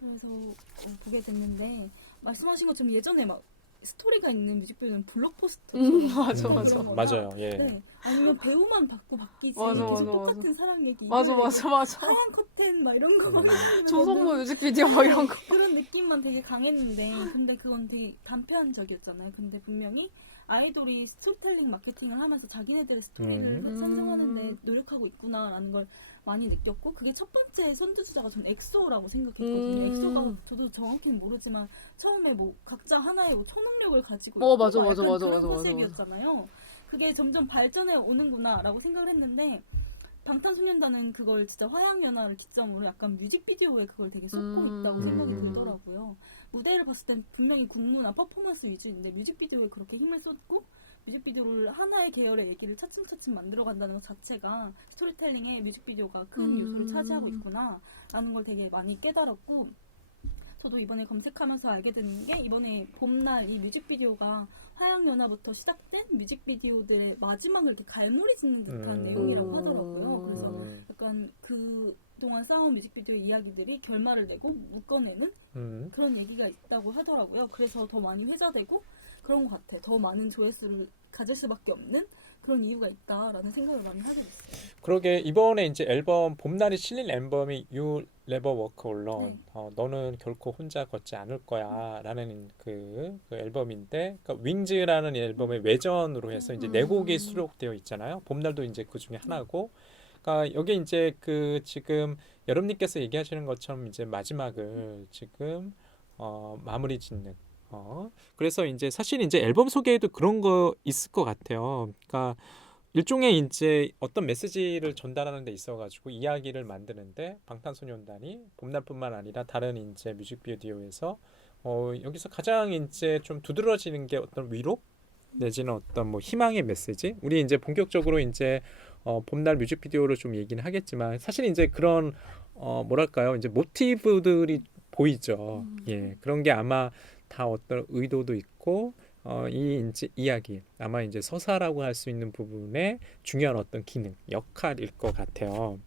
그래서 보게 됐는데 말씀하신 것처럼 예전에 막 스토리가 있는 뮤직비디오는 블록버스터처럼 맞아. 맞아요. 예. 네. 아니면 배우만 바뀌지 맞아, 계속 맞아, 똑같은 맞아. 사랑 얘기 맞아. 하얀 커튼 막 이런 거 막 조성모 뮤직비디오 막 이런 거. 그런 느낌만 되게 강했는데 근데 그건 되게 단편적이었잖아요. 근데 분명히 아이돌이 스토리텔링 마케팅을 하면서 자기네들의 스토리를 산성하는데 노력하고 있구나라는 걸 많이 느꼈고 그게 첫 번째 선두주자가 전 엑소라고 생각했거든요. 엑소가 저도 정확히는 모르지만 처음에 뭐 각자 하나의 뭐 초능력을 가지고 있고 맞아. 그런 컨셉이었잖아요. 그게 점점 발전해 오는구나라고 생각을 했는데 방탄소년단은 그걸 진짜 화양연화를 기점으로 약간 뮤직비디오에 그걸 되게 쏟고 있다고 생각이 들더라고요. 무대를 봤을 땐 분명히 군무나 퍼포먼스 위주인데 뮤직비디오에 그렇게 힘을 쏟고 뮤직비디오를 하나의 계열의 얘기를 차츰차츰 만들어간다는 것 자체가 스토리텔링에 뮤직비디오가 큰 요소를 차지하고 있구나 라는 걸 되게 많이 깨달았고 저도 이번에 검색하면서 알게 되는 게 이번에 봄날 이 뮤직비디오가 화양연화부터 시작된 뮤직비디오들의 마지막을 이렇게 갈무리 짓는 듯한 내용이라고 하더라고요. 그래서 약간 그동안 쌓아온 뮤직비디오 이야기들이 결말을 내고 묶어내는 그런 얘기가 있다고 하더라고요. 그래서 더 많이 회자되고 그런 것 같아. 더 많은 조회수를 가질 수밖에 없는 그런 이유가 있다라는 생각을 많이 하게 됐어요. 그러게 이번에 이제 앨범 봄날이 실린 앨범이 You Never Walk Alone. 네. 너는 결코 혼자 걷지 않을 거야라는 그 앨범인데, 그러니까 윙즈라는 앨범의 외전으로 해서 이제 네 곡이 수록되어 있잖아요. 봄날도 이제 그 중에 하나고. 그러니까 여기 이제 그 지금 여름님께서 얘기하시는 것처럼 이제 마지막을 지금 마무리 짓는. 그래서 이제 사실 이제 앨범 소개에도 그런 거 있을 것 같아요. 그러니까 일종의 이제 어떤 메시지를 전달하는 데 있어가지고 이야기를 만드는데 방탄소년단이 봄날뿐만 아니라 다른 이제 뮤직비디오에서 여기서 가장 이제 좀 두드러지는 게 어떤 위로 내지는 어떤 뭐 희망의 메시지. 우리 이제 본격적으로 이제 봄날 뮤직비디오를 좀 얘기는 하겠지만 사실 이제 그런 뭐랄까요 이제 모티브들이 보이죠. 예, 그런 게 아마 다 어떤 의도도 있고 이 이제 이야기 아마 이제 서사라고 할 수 있는 부분의 중요한 어떤 기능, 역할일 것 같아요.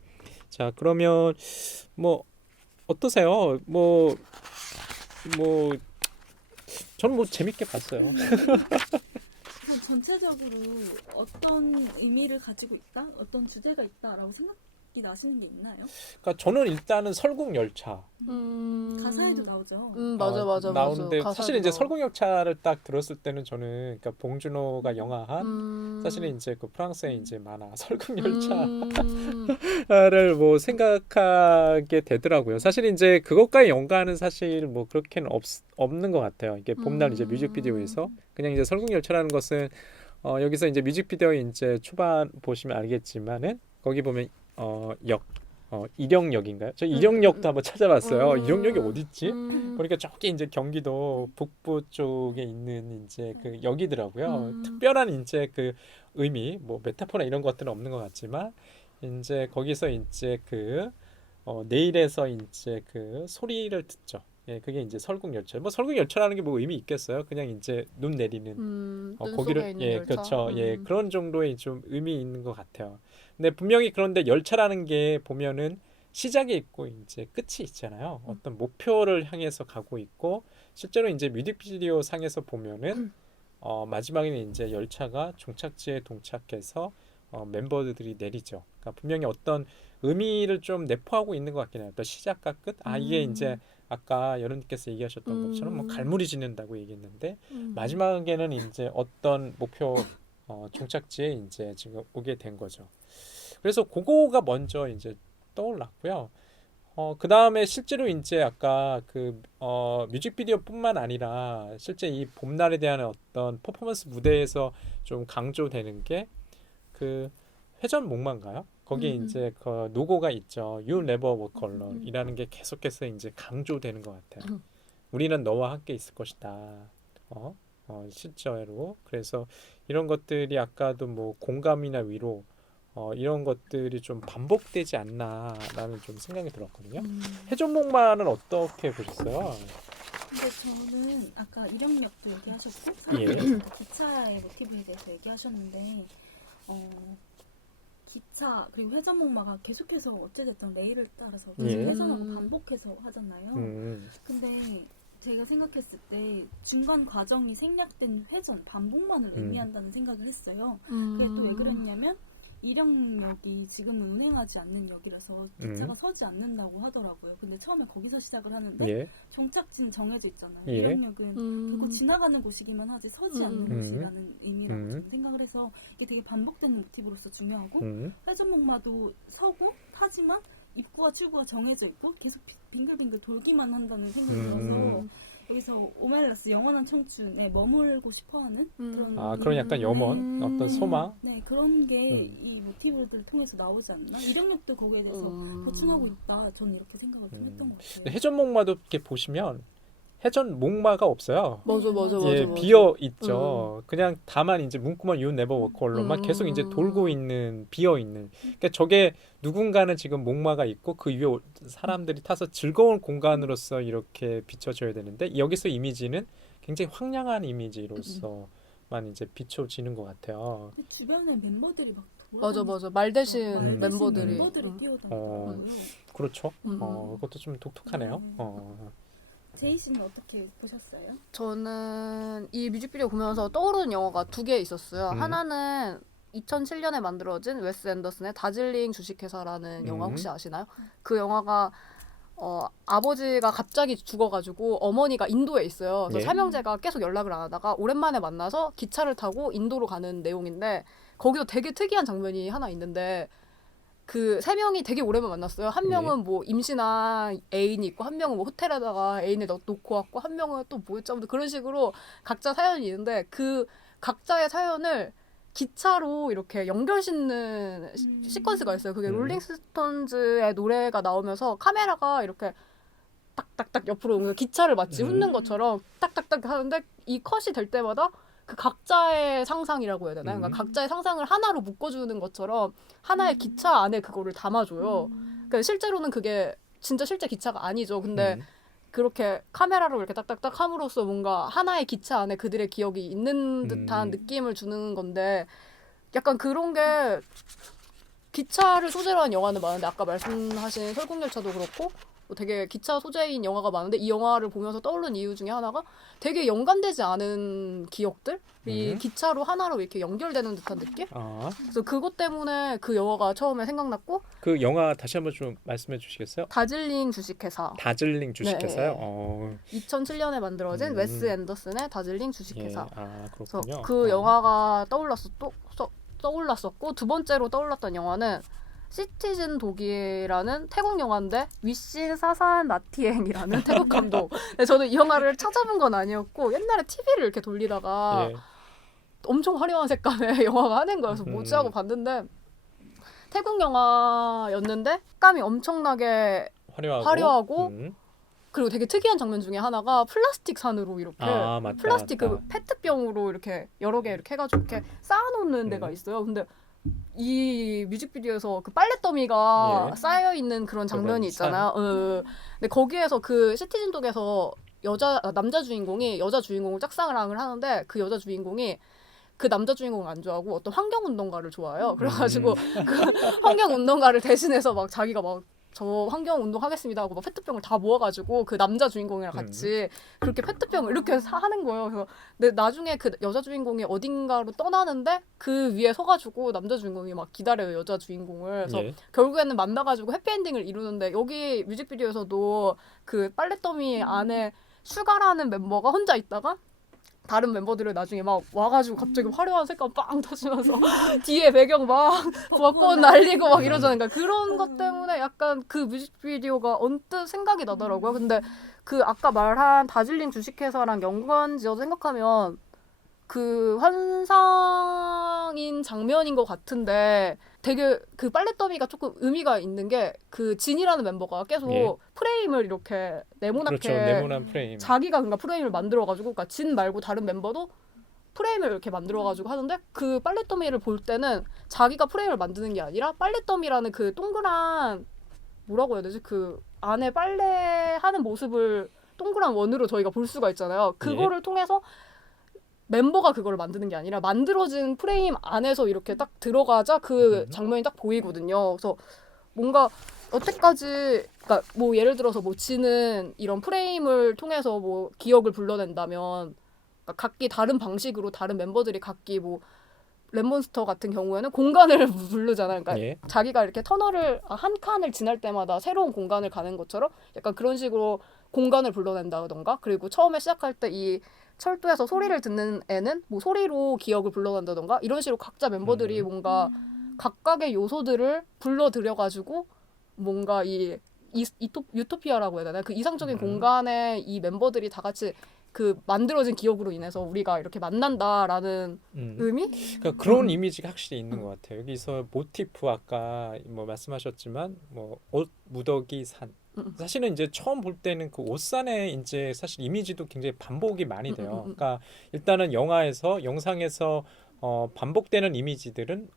자, 그러면 뭐 어떠세요? 뭐 저는 뭐 재밌게 봤어요. 그럼 전체적으로 어떤 의미를 가지고 있다, 어떤 주제가 있다라고 생각이 나시는 게 있나요? 그러니까 저는 일단은 설국열차 가사에도 나오죠. 맞아. 나오는데 가사에도 사실 이제 나오고. 설국열차를 딱 들었을 때는 저는 그러니까 봉준호가 영화한 사실은 이제 그 프랑스의 이제 만화 설국열차를 뭐 생각하게 되더라고요. 사실 이제 그것과의 연관은 사실 뭐 그렇게는 없는 것 같아요. 이게 봄날 이제 뮤직비디오에서 그냥 이제 설국열차라는 것은 여기서 이제 뮤직비디오 이제 초반 보시면 알겠지만은 거기 보면 이령역인가요? 저 이령역도 한번 찾아봤어요. 이령역이 어디 있지? 보니까 저기 이제 경기도 북부 쪽에 있는 이제 그 역이더라고요. 특별한 이제 그 의미, 뭐 메타포나 이런 것들은 없는 것 같지만 이제 거기서 이제 그 내일에서 이제 그 소리를 듣죠. 예, 그게 이제 설국열차. 뭐 설국열차라는 게 뭐 의미 있겠어요? 그냥 이제 눈 내리는 눈 속에 거기를 있는 예, 열차. 그렇죠. 예, 그런 정도의 좀 의미 있는 것 같아요. 근데 분명히 그런데 열차라는 게 보면은 시작이 있고 이제 끝이 있잖아요. 어떤 목표를 향해서 가고 있고 실제로 이제 뮤직비디오 상에서 보면은 마지막에는 이제 열차가 종착지에 동착해서 멤버들이 내리죠. 그러니까 분명히 어떤 의미를 좀 내포하고 있는 것 같긴 해요. 또 시작과 끝. 이게 이제 아까 여러분께서 얘기하셨던 것처럼 뭐 갈무리 짓는다고 얘기했는데 마지막에는 이제 어떤 목표 종착지에 이제 지금 오게 된 거죠. 그래서 그거가 먼저 이제 떠올랐고요. 그 다음에 실제로 이제 아까 그 뮤직비디오뿐만 아니라 실제 이 봄날에 대한 어떤 퍼포먼스 무대에서 좀 강조되는 게 그 회전 목마인가요? 거기에 이제 그 노고가 있죠. You never walk alone이라는 게 계속해서 이제 강조되는 것 같아요. 우리는 너와 함께 있을 것이다. 실제로. 그래서 이런 것들이 아까도 뭐 공감이나 위로 이런 것들이 좀 반복되지 않나라는 좀 생각이 들었거든요. 회전목마는 어떻게 보셨어요? 근데 저는 아까 이령역도 얘기하셨고 예. 기차의 모티브에 대해서 얘기하셨는데 기차 그리고 회전목마가 계속해서 어찌됐든 레일을 따라서 계속 예. 회전하고 반복해서 하잖아요. 근데 제가 생각했을 때 중간 과정이 생략된 회전, 반복만을 의미한다는 생각을 했어요. 그게 또 왜 그랬냐면 이령역이 지금은 운행하지 않는 역이라서 기차가 서지 않는다고 하더라고요. 근데 처음에 거기서 시작을 하는데 예. 종착지는 정해져 있잖아요. 예. 이령역은 결국 지나가는 곳이기만 하지 서지 않는 곳이라는 의미라고 저는 생각을 해서 이게 되게 반복되는 모티브로서 중요하고 회전목마도 서고 타지만 입구와 출구가 정해져 있고 계속 빙글빙글 돌기만 한다는 생각이 들어서 여기서 오멜라스 영원한 청춘에 머물고 싶어하는 그런 약간 염원, 어떤 소망. 네 그런 게 이 모티브들을 통해서 나오지 않나? 이령역도 거기에 대해서 보충하고 있다. 저는 이렇게 생각을 좀 했던 것 같아요. 회전목마도 이렇게 보시면 회전목마가 없어요. 맞아. 예, 비어 있죠. 그냥 다만 이제 문구만 You never walk alone만 계속 이제 돌고 있는 비어 있는. 그러니까 저게 누군가는 지금 목마가 있고 그 위에 사람들이 타서 즐거운 공간으로서 이렇게 비춰져야 되는데 여기서 이미지는 굉장히 황량한 이미지로서만 이제 비춰지는 것 같아요. 근데 주변에 멤버들이 막 맞아. 말 대신 멤버들이 뛰어다니더라고요. 그렇죠. 그것도 좀 독특하네요. 제이 씨는 어떻게 보셨어요? 저는 이 뮤직비디오 보면서 떠오르는 영화가 두 개 있었어요. 하나는 2007년에 만들어진 웨스 앤더슨의 다즐링 주식회사라는 영화 혹시 아시나요? 그 영화가 아버지가 갑자기 죽어가지고 어머니가 인도에 있어요. 그래서 삼형제가 계속 연락을 안 하다가 오랜만에 만나서 기차를 타고 인도로 가는 내용인데 거기서 되게 특이한 장면이 하나 있는데 그 세 명이 되게 오랜만에 만났어요. 한 명은 뭐 임신한 애인이 있고 한 명은 뭐 호텔에다가 애인을 놓고 왔고 한 명은 또 뭐였죠? 아무튼 그런 식으로 각자 사연이 있는데 그 각자의 사연을 기차로 이렇게 연결짓는 시퀀스가 있어요. 그게 롤링스톤즈의 노래가 나오면서 카메라가 이렇게 딱딱딱 옆으로 오면서 기차를 마치 훑는 것처럼 딱딱딱 하는데 이 컷이 될 때마다 그 각자의 상상이라고 해야 되나요? 그러니까 각자의 상상을 하나로 묶어주는 것처럼 하나의 기차 안에 그거를 담아줘요. 그러니까 실제로는 그게 진짜 실제 기차가 아니죠. 근데 그렇게 카메라로 이렇게 딱딱딱 함으로써 뭔가 하나의 기차 안에 그들의 기억이 있는 듯한 느낌을 주는 건데 약간 그런 게 기차를 소재로 한 영화는 많은데 아까 말씀하신 설국열차도 그렇고 뭐 되게 기차 소재인 영화가 많은데 이 영화를 보면서 떠오른 이유 중에 하나가 되게 연관되지 않은 기억들이 기차로 하나로 이렇게 연결되는 듯한 느낌? 그래서 그것 때문에 그 영화가 처음에 생각났고 그 영화 다시 한번 좀 말씀해 주시겠어요? 다즐링 주식회사 다즐링 주식회사요? 네. 2007년에 만들어진 웨스 앤더슨의 다즐링 주식회사. 그렇군요. 그래서 그 영화가 떠올랐었고 두 번째로 떠올랐던 영화는 시티즌 독이라는 태국 영화인데 위신 사산 나티엔이라는 태국 감독. 근데 저는 이 영화를 찾아본 건 아니었고 옛날에 TV를 이렇게 돌리다가 엄청 화려한 색감의 영화가 하는 거여서 뭐지 하고 봤는데 태국 영화였는데 색감이 엄청나게 화려하고 그리고 되게 특이한 장면 중에 하나가 플라스틱 산으로 이렇게 플라스틱 그 페트병으로 이렇게 여러 개 이렇게 해가지고 이렇게 쌓아놓는 데가 있어요. 근데 이 뮤직비디오에서 그 빨래더미가 쌓여 있는 그런 장면이 있잖아요. 근데 거기에서 그 시티즌 독에서 남자 주인공이 여자 주인공을 짝사랑을 하는데 그 여자 주인공이 그 남자 주인공을 안 좋아하고 어떤 환경 운동가를 좋아해요. 그래가지고 그 환경 운동가를 대신해서 막 자기가 막 저 환경 운동 하겠습니다 하고 막 페트병을 다 모아가지고 그 남자 주인공이랑 같이 그렇게 페트병을 이렇게 하는 거예요. 그래서 근데 나중에 그 여자 주인공이 어딘가로 떠나는데 그 위에 서가지고 남자 주인공이 막 기다려요 여자 주인공을. 그래서 결국에는 만나가지고 해피엔딩을 이루는데 여기 뮤직비디오에서도 그 빨래더미 안에 슈가라는 멤버가 혼자 있다가 다른 멤버들을 나중에 막 와가지고 갑자기 화려한 색감 빵 터지면서 뒤에 배경 막 벚꽃 날리고 막 이러잖아요. 그러니까 그런 것 때문에 약간 그 뮤직비디오가 언뜻 생각이 나더라고요. 근데 그 아까 말한 다즐링 주식회사랑 연관지어서 생각하면 그 환상인 장면인 것 같은데 되게 그 빨래더미가 조금 의미가 있는 게 그 진이라는 멤버가 계속 프레임을 이렇게 네모나게 그렇죠. 네모난 프레임. 자기가 그러니까 프레임을 만들어가지고 그러니까 진 말고 다른 멤버도 프레임을 이렇게 만들어가지고 하는데 그 빨래더미를 볼 때는 자기가 프레임을 만드는 게 아니라 빨래더미라는 그 동그란 뭐라고 해야 되지? 그 안에 빨래하는 모습을 동그란 원으로 저희가 볼 수가 있잖아요. 그거를 통해서 멤버가 그걸 만드는 게 아니라 만들어진 프레임 안에서 이렇게 딱 들어가자 그 장면이 딱 보이거든요. 그래서 뭔가 여태까지 그러니까 뭐 예를 들어서 뭐 지는 이런 프레임을 통해서 뭐 기억을 불러낸다면 그러니까 각기 다른 방식으로 다른 멤버들이 각기 뭐 랩몬스터 같은 경우에는 공간을 부르잖아요. 그러니까 자기가 이렇게 터널을 한 칸을 지날 때마다 새로운 공간을 가는 것처럼 약간 그런 식으로 공간을 불러낸다던가 그리고 처음에 시작할 때 이 철도에서 소리를 듣는 애는 뭐 소리로 기억을 불러낸다던가 이런 식으로 각자 멤버들이 뭔가 각각의 요소들을 불러들여가지고 뭔가 유토피아라고 해야 되나? 그 이상적인 공간에 이 멤버들이 다 같이 그 만들어진 기억으로 인해서 우리가 이렇게 만난다라는 의미? 그러니까 그런 이미지가 확실히 있는 것 같아요. 여기서 모티프 아까 뭐 말씀하셨지만 뭐 옷 무더기 산 사실은 이제 처음 볼 때는 그 옷산의 이제 사실 이미지도 굉장히 반복이 많이 돼요. 그러니까 일단은 영상에서 반복되는 이미지들은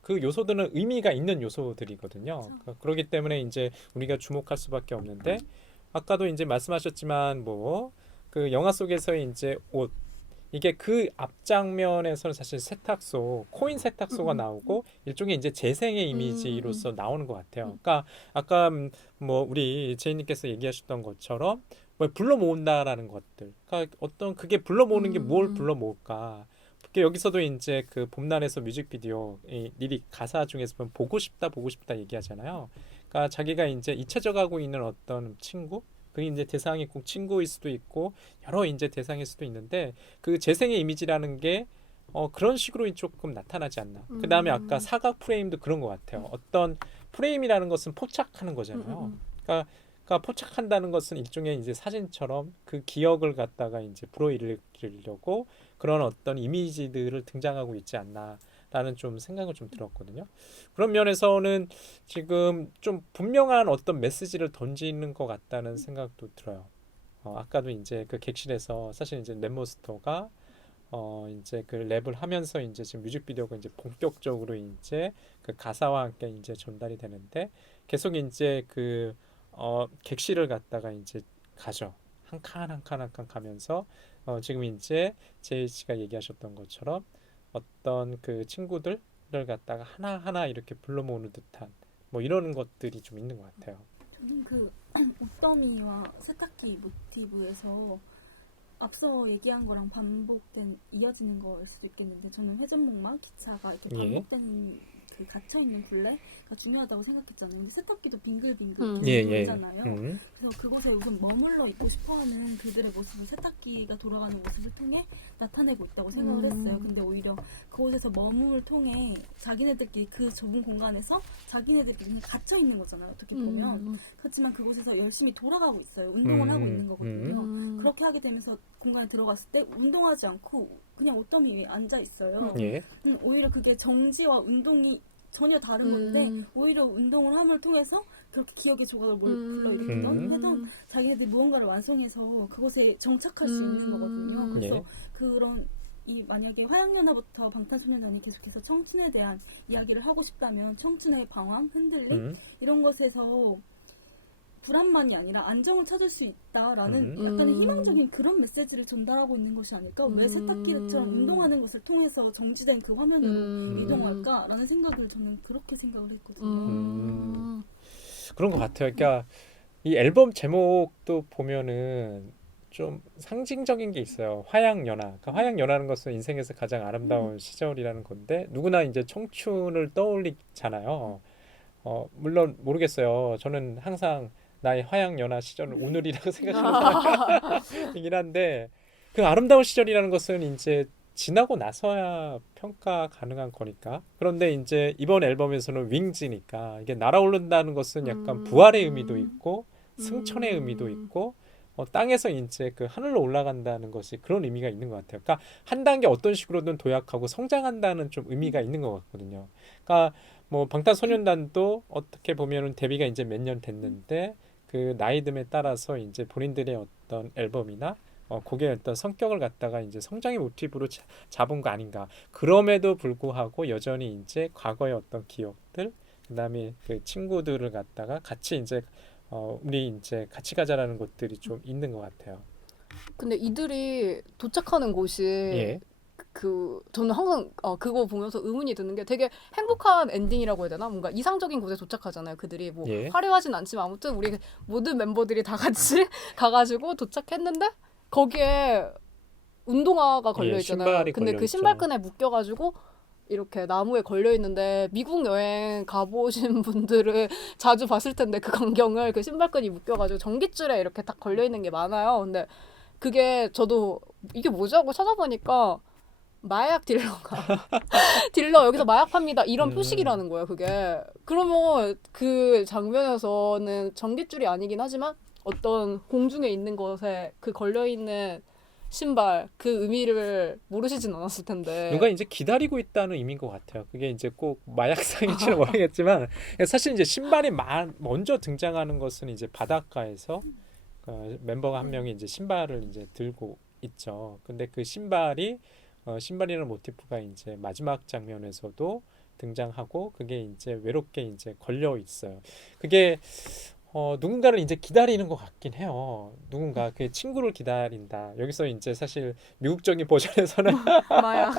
그 요소들은 의미가 있는 요소들이거든요. 그러니까 그렇기 때문에 이제 우리가 주목할 수밖에 없는데 아까도 이제 말씀하셨지만 뭐 그 영화 속에서의 이제 옷 이게 그 앞장면에서는 사실 세탁소, 코인 세탁소가 나오고 일종의 이제 재생의 이미지로서 나오는 것 같아요. 그러니까 아까 뭐 우리 제이님께서 얘기하셨던 것처럼 뭐 불러 모은다라는 것들, 그러니까 어떤 그게 불러 모으는 게 뭘 불러 모을까? 여기서도 이제 그 봄날에서 뮤직비디오 이 리릭 가사 중에서 보면 보고 싶다 얘기하잖아요. 그러니까 자기가 이제 잊혀져가고 있는 어떤 친구. 그게 이제 대상이 꼭 친구일 수도 있고 여러 이제 대상일 수도 있는데 그 재생의 이미지라는 게 그런 식으로 조금 나타나지 않나. 그 다음에 아까 사각 프레임도 그런 것 같아요. 어떤 프레임이라는 것은 포착하는 거잖아요. 그러니까 포착한다는 것은 일종의 이제 사진처럼 그 기억을 갖다가 이제 불어일으키려고 그런 어떤 이미지들을 등장하고 있지 않나. 라는 좀 생각을 좀 들었거든요. 그런 면에서는 지금 좀 분명한 어떤 메시지를 던지는 것 같다는 생각도 들어요. 아까도 이제 그 객실에서 사실 이제 랩몬스터가 이제 그 랩을 하면서 이제 지금 뮤직비디오가 이제 본격적으로 이제 그 가사와 함께 이제 전달이 되는데 계속 이제 그 객실을 갖다가 이제 가죠. 한 칸 한 칸 한 칸 가면서 지금 이제 제이 씨가 얘기하셨던 것처럼 어떤 그 친구들을 갖다가 하나하나 이렇게 불러 모으는 듯한 뭐 이런 것들이 좀 있는 것 같아요. 저는 그 옷더미와 세탁기 모티브에서 앞서 얘기한 거랑 반복된 이어지는 거일 수도 있겠는데 저는 회전목마 기차가 이렇게 예. 반복되는 그 갇혀있는 굴레가 중요하다고 생각했잖아요. 근데 세탁기도 빙글빙글 예, 예. 돌잖아요. 그래서 그곳에 우선 머물러 있고 싶어하는 그들의 모습을 세탁기가 돌아가는 모습을 통해 나타내고 있다고 생각을 했어요. 근데 오히려 그곳에서 머물을 통해 자기네들끼리 그 좁은 공간에서 자기네들끼리 그냥 갇혀 있는 거잖아요. 어떻게 보면. 그렇지만 그곳에서 열심히 돌아가고 있어요. 운동을 하고 있는 거거든요. 그렇게 하게 되면서 공간에 들어갔을 때 운동하지 않고 그냥 옷더미 위에 앉아 있어요. 예. 오히려 그게 정지와 운동이 전혀 다른 건데 오히려 운동을 함을 통해서 그렇게 기억의 조각을 불러일으키던 하던 자기네들이 무언가를 완성해서 그곳에 정착할 수 있는 거거든요. 그래서 예. 그런 이 만약에 화양연화부터 방탄소년단이 계속해서 청춘에 대한 이야기를 하고 싶다면 청춘의 방황, 흔들림 이런 것에서 불안만이 아니라 안정을 찾을 수 있다라는 약간의 희망적인 그런 메시지를 전달하고 있는 것이 아닐까? 왜 세탁기처럼 운동하는 것을 통해서 정지된 그 화면으로 이동할까라는 생각을 저는 그렇게 생각을 했거든요. 그런 것 같아요. 그러니까 이 앨범 제목도 보면은 좀 상징적인 게 있어요. 화양연화. 그러니까 화양연화라는 것은 인생에서 가장 아름다운 시절이라는 건데 누구나 이제 청춘을 떠올리잖아요. 물론 모르겠어요. 저는 항상 나의 화양연화 시절은 오늘이라고 생각하는 사람이긴 한데 그 아름다운 시절이라는 것은 이제 지나고 나서야 평가 가능한 거니까. 그런데 이제 이번 앨범에서는 윙즈니까 이게 날아오른다는 것은 약간 부활의 의미도 있고 승천의 의미도 있고 땅에서 이제 그 하늘로 올라간다는 것이 그런 의미가 있는 것 같아요. 그러니까 한 단계 어떤 식으로든 도약하고 성장한다는 좀 의미가 있는 것 같거든요. 그러니까 뭐 방탄소년단도 어떻게 보면은 데뷔가 이제 몇 년 됐는데 그 나이듦에 따라서 이제 본인들의 어떤 앨범이나 곡의 어떤 성격을 갖다가 이제 성장의 모티브로 잡은 거 아닌가. 그럼에도 불구하고 여전히 이제 과거의 어떤 기억들, 그다음에 그 친구들을 갖다가 같이 이제 우리 이제 같이 가자라는 것들이 좀 있는 것 같아요. 근데 이들이 도착하는 곳이 예. 저는 항상 그거 보면서 의문이 드는 게 되게 행복한 엔딩이라고 해야 되나? 뭔가 이상적인 곳에 도착하잖아요. 그들이 뭐 예. 화려하진 않지만 아무튼 우리 모든 멤버들이 다 같이 가가지고 도착했는데 거기에 운동화가 걸려 예, 있잖아요. 신발이 근데 걸려 그 있죠. 신발끈에 묶여가지고 이렇게 나무에 걸려 있는데 미국 여행 가보신 분들은 자주 봤을 텐데 그 광경을 그 신발끈이 묶여가지고 전깃줄에 이렇게 딱 걸려 있는 게 많아요. 근데 그게 저도 이게 뭐지 하고 찾아보니까 마약 딜러가 딜러 여기서 마약 팝니다 이런 표식이라는 거예요. 그게 그러면 그 장면에서는 전깃줄이 아니긴 하지만 어떤 공중에 있는 것에 그 걸려 있는 신발 그 의미를 모르시진 않았을 텐데 누가 이제 기다리고 있다는 의미인 것 같아요. 그게 이제 꼭 마약상인지는 모르겠지만 사실 이제 신발이 먼저 등장하는 것은 이제 바닷가에서 멤버가 한 명이 이제 신발을 이제 들고 있죠. 근데 그 신발이라는 모티프가 이제 마지막 장면에서도 등장하고 그게 이제 외롭게 이제 걸려 있어요. 그게 누군가를 이제 기다리는 것 같긴 해요. 누군가 그 친구를 기다린다. 여기서 이제 사실 미국적인 버전에서는 마약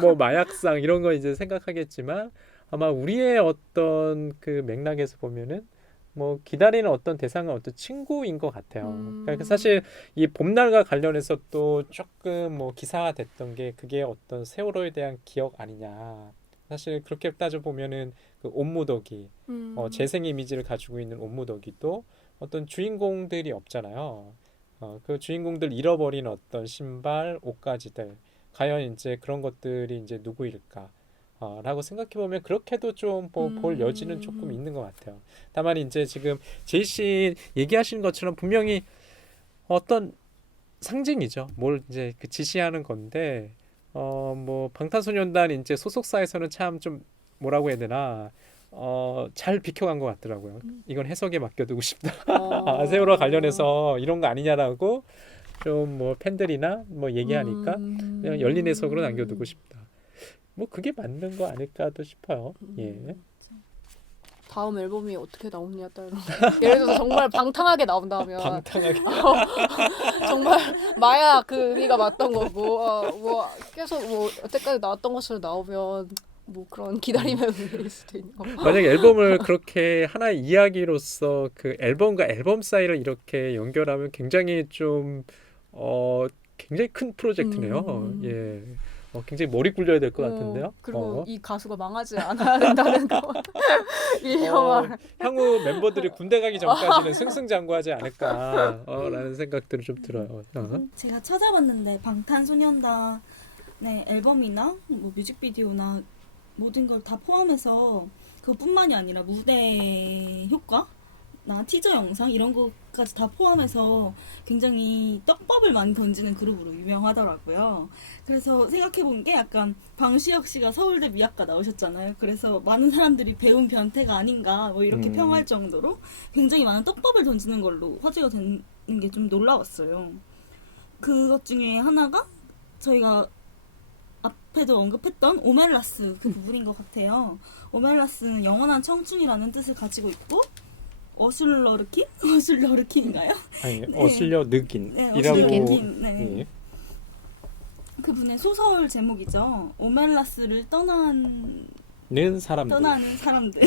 뭐 마약상 이런 거 이제 생각하겠지만 아마 우리의 어떤 그 맥락에서 보면은 뭐 기다리는 어떤 대상은 어떤 친구인 것 같아요. 그러니까 사실 이 봄날과 관련해서 또 조금 뭐 기사가 됐던 게 그게 어떤 세월호에 대한 기억 아니냐. 사실 그렇게 따져 보면은 그 옴무더기 재생 이미지를 가지고 있는 옴무더기도 어떤 주인공들이 없잖아요. 그 주인공들 잃어버린 어떤 신발, 옷가지들 과연 이제 그런 것들이 이제 누구일까? 라고 생각해 보면 그렇게도 좀 볼 여지는 조금 있는 것 같아요. 다만 이제 지금 제이 씨 얘기하시는 것처럼 분명히 어떤 상징이죠. 뭘 이제 그 지시하는 건데 뭐 방탄소년단 이제 소속사에서는 참 좀 뭐라고 해야 되나 잘 비켜간 것 같더라고요. 이건 해석에 맡겨두고 싶다. 세월호 관련해서 이런 거 아니냐라고 좀 뭐 팬들이나 뭐 얘기하니까 그냥 열린 해석으로 남겨두고 싶다. 뭐 그게 맞는 거 아닐까도 싶어요. 예. 다음 앨범이 어떻게 나오느냐에 따라 예를 들어서 정말 방탕하게 나온다면 방탕하게 정말 마야 그 의미가 맞던 거고 뭐 계속 뭐 여태까지 나왔던 것으로 나오면 뭐 그런 기다림의 의미일 수도 있는 거고. 만약 앨범을 그렇게 하나의 이야기로서 그 앨범과 앨범 사이를 이렇게 연결하면 굉장히 좀 굉장히 큰 프로젝트네요. 예. 굉장히 머리 굴려야 될 것 같은데요. 그리고 이 가수가 망하지 않아야 된다는 거. 이 영화를. 향후 멤버들이 군대 가기 전까지는 승승장구하지 않을까라는 생각들이 좀 들어요. 제가 찾아봤는데 방탄소년단의 앨범이나 뭐 뮤직비디오나 모든 걸 다 포함해서 그것뿐만이 아니라 무대 효과나 티저 영상 이런 것까지 다 포함해서 굉장히 떡밥을 많이 던지는 그룹으로 유명하더라고요. 그래서 생각해본 게 약간 방시혁 씨가 서울대 미학과 나오셨잖아요. 그래서 많은 사람들이 배운 변태가 아닌가 뭐 이렇게 평할 정도로 굉장히 많은 떡밥을 던지는 걸로 화제가 되는 게 좀 놀라웠어요. 그것 중에 하나가 저희가 앞에도 언급했던 오멜라스 그 부분인 것 같아요. 오멜라스는 영원한 청춘이라는 뜻을 가지고 있고 어슬러르킨? 어슬러르킨인가요? 아니, 네. 어슬려 느낀 네, 이라고 어슬러르킨. 네. 예. 그분의 소설 제목이죠. 오멜라스를 떠나는 사람들. 사람들.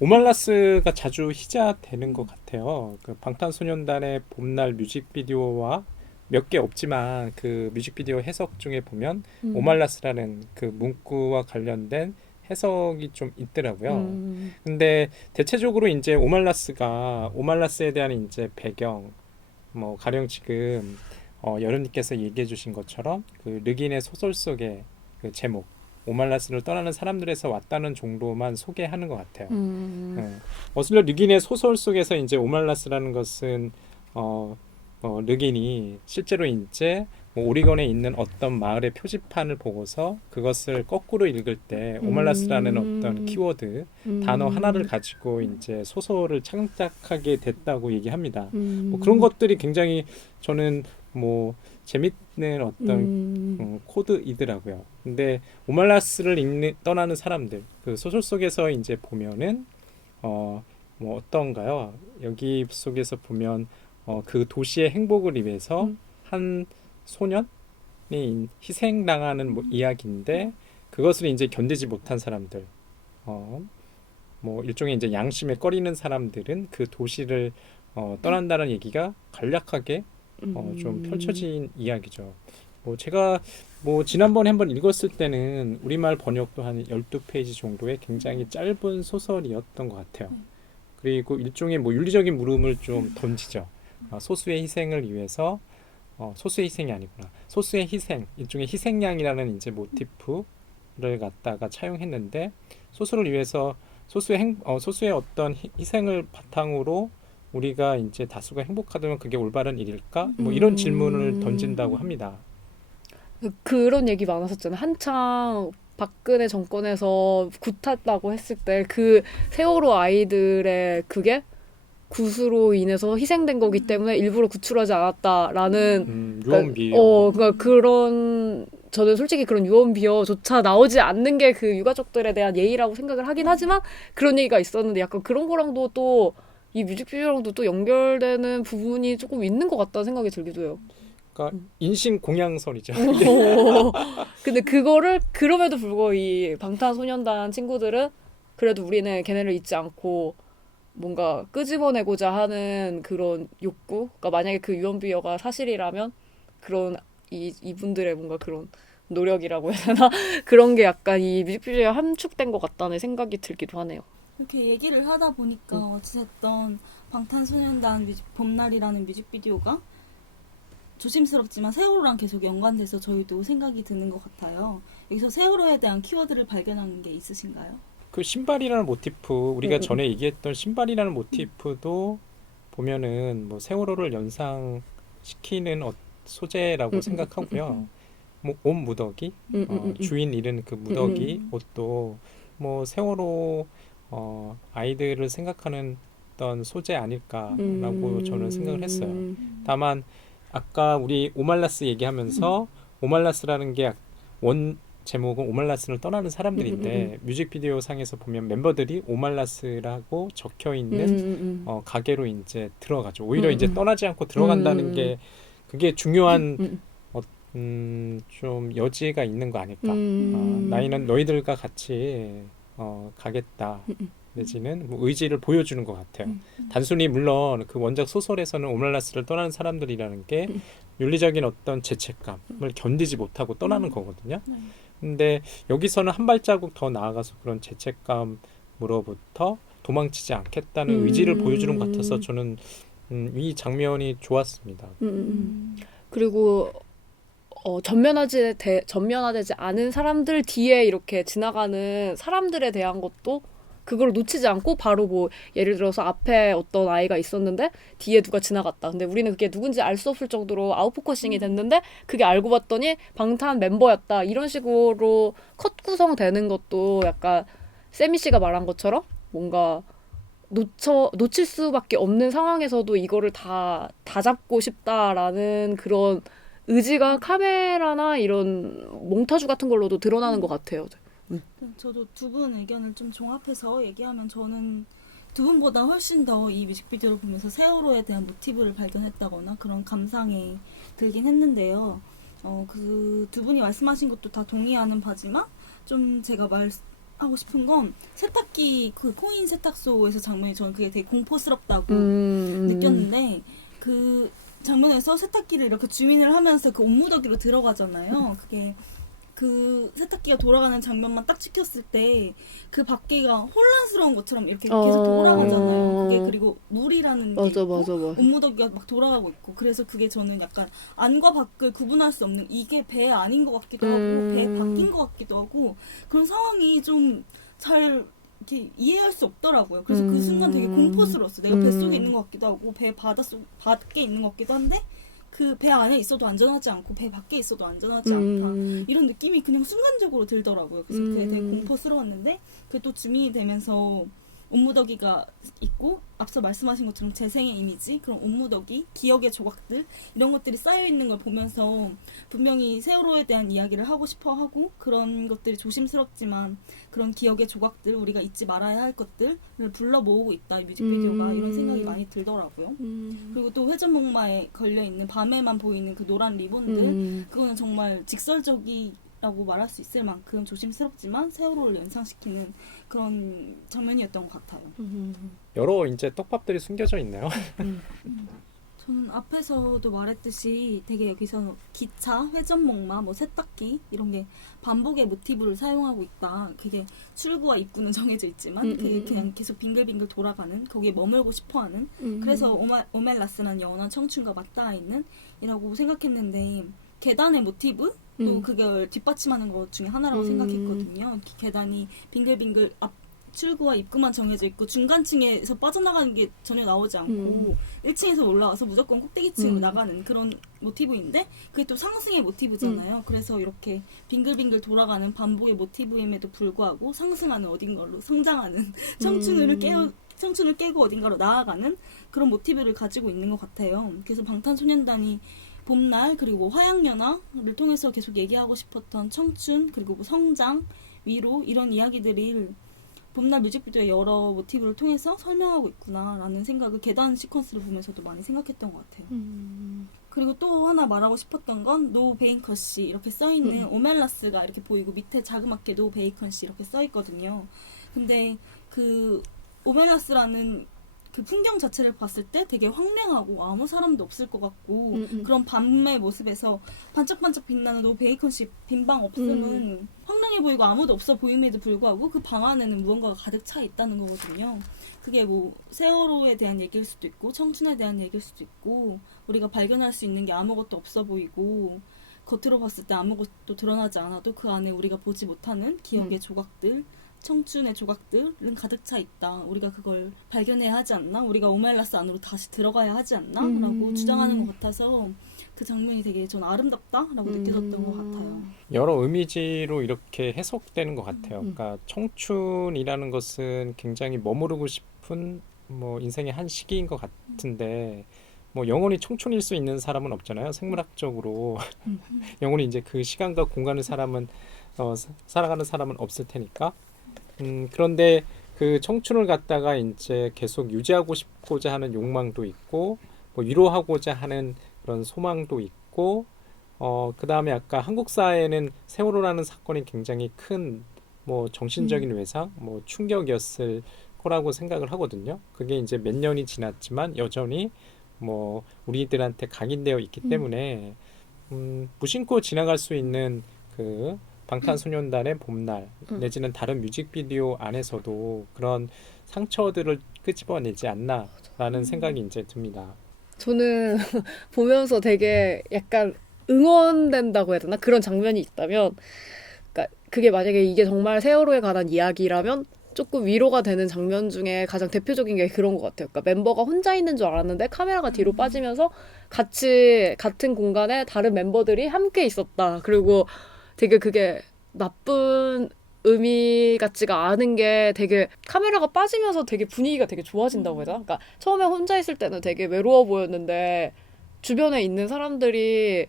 오말라스가 자주 희자되는 것 같아요. 그 방탄소년단의 봄날 뮤직비디오와 몇 개 없지만 그 뮤직비디오 해석 중에 보면 오말라스라는 그 문구와 관련된 해석이 좀 있더라고요. 근데 대체적으로 이제 오말라스에 대한 이제 배경, 뭐 가령 지금 여름님께서 얘기해 주신 것처럼 그 르긴의 소설 속의 그 제목 오말라스를 떠나는 사람들에서 왔다는 정도만 소개하는 것 같아요. 어슬러 르긴의 소설 속에서 이제 오말라스라는 것은 르긴이 실제로 이제 뭐 오리건에 있는 어떤 마을의 표지판을 보고서 그것을 거꾸로 읽을 때 오말라스라는 어떤 키워드 단어 하나를 가지고 이제 소설을 창작하게 됐다고 얘기합니다. 뭐 그런 것들이 굉장히 저는 뭐 재밌는 어떤 코드이더라고요. 근데 오말라스를 떠나는 사람들 그 소설 속에서 이제 보면은 뭐 어떤가요? 여기 속에서 보면 그 도시의 행복을 위해서 한 소년이 희생당하는 뭐 이야기인데 그것을 이제 견디지 못한 사람들, 뭐 일종의 이제 양심에 꺼리는 사람들은 그 도시를 떠난다는 얘기가 간략하게 좀 펼쳐진 이야기죠. 뭐 제가 뭐 지난번에 한번 읽었을 때는 우리말 번역도 한 12페이지 정도의 굉장히 짧은 소설이었던 것 같아요. 그리고 일종의 뭐 윤리적인 물음을 좀 던지죠. 소수의 희생을 위해서 소수의 희생이 아니구나. 소수의 희생, 일종의 희생양이라는 이제 모티프를 갖다가 차용했는데 소수를 위해서 소수의 어떤 희생을 바탕으로 우리가 이제 다수가 행복하다면 그게 올바른 일일까? 뭐 이런 질문을 던진다고 합니다. 그런 얘기 많았었잖아요. 한창 박근혜 정권에서 굿하다고 했을 때 그 세월호 아이들의 그게 굿으로 인해서 희생된 거기 때문에 일부러 구출하지 않았다라는 유언비어. 그러니까 그런 저는 솔직히 그런 유언비어조차 나오지 않는 게 그 유가족들에 대한 예의라고 생각을 하긴 하지만 그런 얘기가 있었는데 약간 그런 거랑도 또 이 뮤직비디오랑도 또 연결되는 부분이 조금 있는 것 같다는 생각이 들기도 해요. 그러니까 인신 공양설이죠. 근데 그거를 그럼에도 불구하고 이 방탄소년단 친구들은 그래도 우리는 걔네를 잊지 않고 뭔가 끄집어내고자 하는 그런 욕구, 그러니까 만약에 그 유언비어가 사실이라면 그런 이분들의 뭔가 그런 노력이라고 해야 되나? 그런 게 약간 이 뮤직비디오에 함축된 것 같다는 생각이 들기도 하네요. 이렇게 얘기를 하다 보니까 어찌됐든 방탄소년단 봄날이라는 뮤직비디오가 조심스럽지만 세월호랑 계속 연관돼서 저희도 생각이 드는 것 같아요. 여기서 세월호에 대한 키워드를 발견한 게 있으신가요? 그 신발이라는 모티프 우리가 전에 얘기했던 신발이라는 모티프도 보면은 뭐 세월호를 연상시키는 소재라고 생각하고요. 뭐 옷 무더기, 주인 잃은 그 무더기 옷도 뭐 세월호 아이들을 생각하는 어떤 소재 아닐까라고 저는 생각을 했어요. 다만 아까 우리 오말라스 얘기하면서 오말라스라는 게 제목은 오말라스를 떠나는 사람들인데 뮤직비디오 상에서 보면 멤버들이 오말라스라고 적혀 있는 가게로 이제 들어가죠. 오히려 이제 떠나지 않고 들어간다는 게 그게 중요한 좀 여지가 있는 거 아닐까. 나이는 너희들과 같이 가겠다. 내지는 뭐 의지를 보여주는 것 같아요. 단순히 물론 그 원작 소설에서는 오멜라스를 떠나는 사람들이라는 게 윤리적인 어떤 죄책감을 견디지 못하고 떠나는 거거든요. 근데 여기서는 한 발자국 더 나아가서 그런 죄책감으로부터 도망치지 않겠다는 의지를 보여주는 것 같아서 저는 이 장면이 좋았습니다. 그리고 전면화되지 않은 사람들 뒤에 이렇게 지나가는 사람들에 대한 것도 그걸 놓치지 않고 바로 뭐 예를 들어서 앞에 어떤 아이가 있었는데 뒤에 누가 지나갔다. 근데 우리는 그게 누군지 알 수 없을 정도로 아웃포커싱이 됐는데 그게 알고 봤더니 방탄 멤버였다. 이런 식으로 컷 구성되는 것도 약간 세미 씨가 말한 것처럼 뭔가 놓칠 수밖에 없는 상황에서도 이거를 다 잡고 싶다라는 그런 의지가 카메라나 이런 몽타주 같은 걸로도 드러나는 것 같아요. 저도 두 분 의견을 좀 종합해서 얘기하면 저는 두 분보다 훨씬 더 이 뮤직비디오를 보면서 세월호에 대한 모티브를 발견했다거나 그런 감상에 들긴 했는데요. 그 두 분이 말씀하신 것도 다 동의하는 바지만 좀 제가 말하고 싶은 건 세탁기 그 코인 세탁소에서 장면이 저는 그게 되게 공포스럽다고 느꼈는데 그 장면에서 세탁기를 이렇게 주민을 하면서 그 옷무더기로 들어가잖아요. 그게 그 세탁기가 돌아가는 장면만 딱 찍혔을 때 그 바퀴가 혼란스러운 것처럼 이렇게 계속 돌아가잖아요. 그게 그리고 물이라는 게 있고 옷무더기가 막 돌아가고 있고 그래서 그게 저는 약간 안과 밖을 구분할 수 없는 이게 배 안인 것 같기도 하고 배 밖인 것 같기도 하고 그런 상황이 좀 잘 이렇게 이해할 수 없더라고요. 그래서 그 순간 되게 공포스러웠어요. 내가 뱃속에 있는 것 같기도 하고 배 밖에 있는 것 같기도 한데 그 배 안에 있어도 안전하지 않고 배 밖에 있어도 안전하지 않다. 이런 느낌이 그냥 순간적으로 들더라고요. 그래서 그게 되게 공포스러웠는데 그게 또 주민이 되면서 옷무더기가 있고 앞서 말씀하신 것처럼 재생의 이미지, 그런 옷무더기, 기억의 조각들 이런 것들이 쌓여있는 걸 보면서 분명히 세월호에 대한 이야기를 하고 싶어 하고 그런 것들이 조심스럽지만 그런 기억의 조각들, 우리가 잊지 말아야 할 것들을 불러 모으고 있다. 이 뮤직비디오가 이런 생각이 많이 들더라고요. 그리고 또 회전목마에 걸려있는 밤에만 보이는 그 노란 리본들 그거는 정말 직설적이라고 말할 수 있을 만큼 조심스럽지만 세월호를 연상시키는 그런 장면이었던 것 같아요. 여러 이제 떡밥들이 숨겨져 있나요? 저는 앞에서도 말했듯이 되게 여기서 기차, 회전목마, 뭐 세탁기 이런 게 반복의 모티브를 사용하고 있다. 그게 출구와 입구는 정해져 있지만 그게 그냥 계속 빙글빙글 돌아가는 거기에 머물고 싶어하는 그래서 오멜라스라는 영원한 청춘과 맞닿아 있는 이라고 생각했는데 계단의 모티브? 또 그걸 뒷받침하는 것 중에 하나라고 생각했거든요. 계단이 빙글빙글 앞 출구와 입구만 정해져 있고 중간층에서 빠져나가는 게 전혀 나오지 않고 1층에서 올라와서 무조건 꼭대기층으로 나가는 그런 모티브인데 그게 또 상승의 모티브잖아요. 그래서 이렇게 빙글빙글 돌아가는 반복의 모티브임에도 불구하고 상승하는 어딘가로 성장하는 청춘을 깨고 어딘가로 나아가는 그런 모티브를 가지고 있는 것 같아요. 그래서 방탄소년단이 봄날 그리고 화양연화를 통해서 계속 얘기하고 싶었던 청춘 그리고 뭐 성장, 위로 이런 이야기들이 봄날 뮤직비디오의 여러 모티브를 통해서 설명하고 있구나라는 생각을 계단 시퀀스를 보면서도 많이 생각했던 것 같아요. 그리고 또 하나 말하고 싶었던 건 노 베이컨씨 이렇게 써있는 오멜라스가 이렇게 보이고 밑에 자그맣게 노 베이컨씨 이렇게 써있거든요. 근데 그 오멜라스라는 그 풍경 자체를 봤을 때 되게 황량하고 아무 사람도 없을 것 같고 그런 밤의 모습에서 반짝반짝 빛나는 노 베이컨씨 빈방 없음은 황량해 보이고 아무도 없어 보임에도 불구하고 그 방 안에는 무언가가 가득 차 있다는 거거든요. 그게 뭐 세월호에 대한 얘기일 수도 있고 청춘에 대한 얘기일 수도 있고 우리가 발견할 수 있는 게 아무것도 없어 보이고 겉으로 봤을 때 아무것도 드러나지 않아도 그 안에 우리가 보지 못하는 기억의 조각들 청춘의 조각들은 가득 차 있다. 우리가 그걸 발견해야 하지 않나? 우리가 오멜라스 안으로 다시 들어가야 하지 않나? 라고 주장하는 것 같아서 그 장면이 되게 전 아름답다라고 느껴졌던 것 같아요. 여러 의미지로 이렇게 해석되는 것 같아요. 그러니까 청춘이라는 것은 굉장히 머무르고 싶은 뭐 인생의 한 시기인 것 같은데 뭐 영원히 청춘일 수 있는 사람은 없잖아요. 생물학적으로 영원히 이제 그 시간과 공간을 살아가는 사람은 없을 테니까. 그런데 그 청춘을 갖다가 이제 계속 유지하고 싶고자 하는 욕망도 있고, 뭐 위로하고자 하는 그런 소망도 있고, 그 다음에 아까 한국 사회는 세월호라는 사건이 굉장히 큰 뭐 정신적인 외상, 뭐 충격이었을 거라고 생각을 하거든요. 그게 이제 몇 년이 지났지만 여전히 뭐 우리들한테 각인되어 있기 때문에 무심코 지나갈 수 있는 그 방탄소년단의 봄날 내지는 다른 뮤직비디오 안에서도 그런 상처들을 끄집어내지 않나라는 생각이 이제 듭니다. 저는 보면서 되게 약간 응원된다고 해야 되나? 그런 장면이 있다면, 그러니까 그게 만약에 이게 정말 세월호에 관한 이야기라면 조금 위로가 되는 장면 중에 가장 대표적인 게 그런 것 같아요. 그러니까 멤버가 혼자 있는 줄 알았는데 카메라가 뒤로 빠지면서 같이 같은 공간에 다른 멤버들이 함께 있었다. 그리고 되게 그게 나쁜 의미 같지가 않은 게 되게 카메라가 빠지면서 되게 분위기가 되게 좋아진다고 해야 되나? 그러니까 처음에 혼자 있을 때는 되게 외로워 보였는데 주변에 있는 사람들이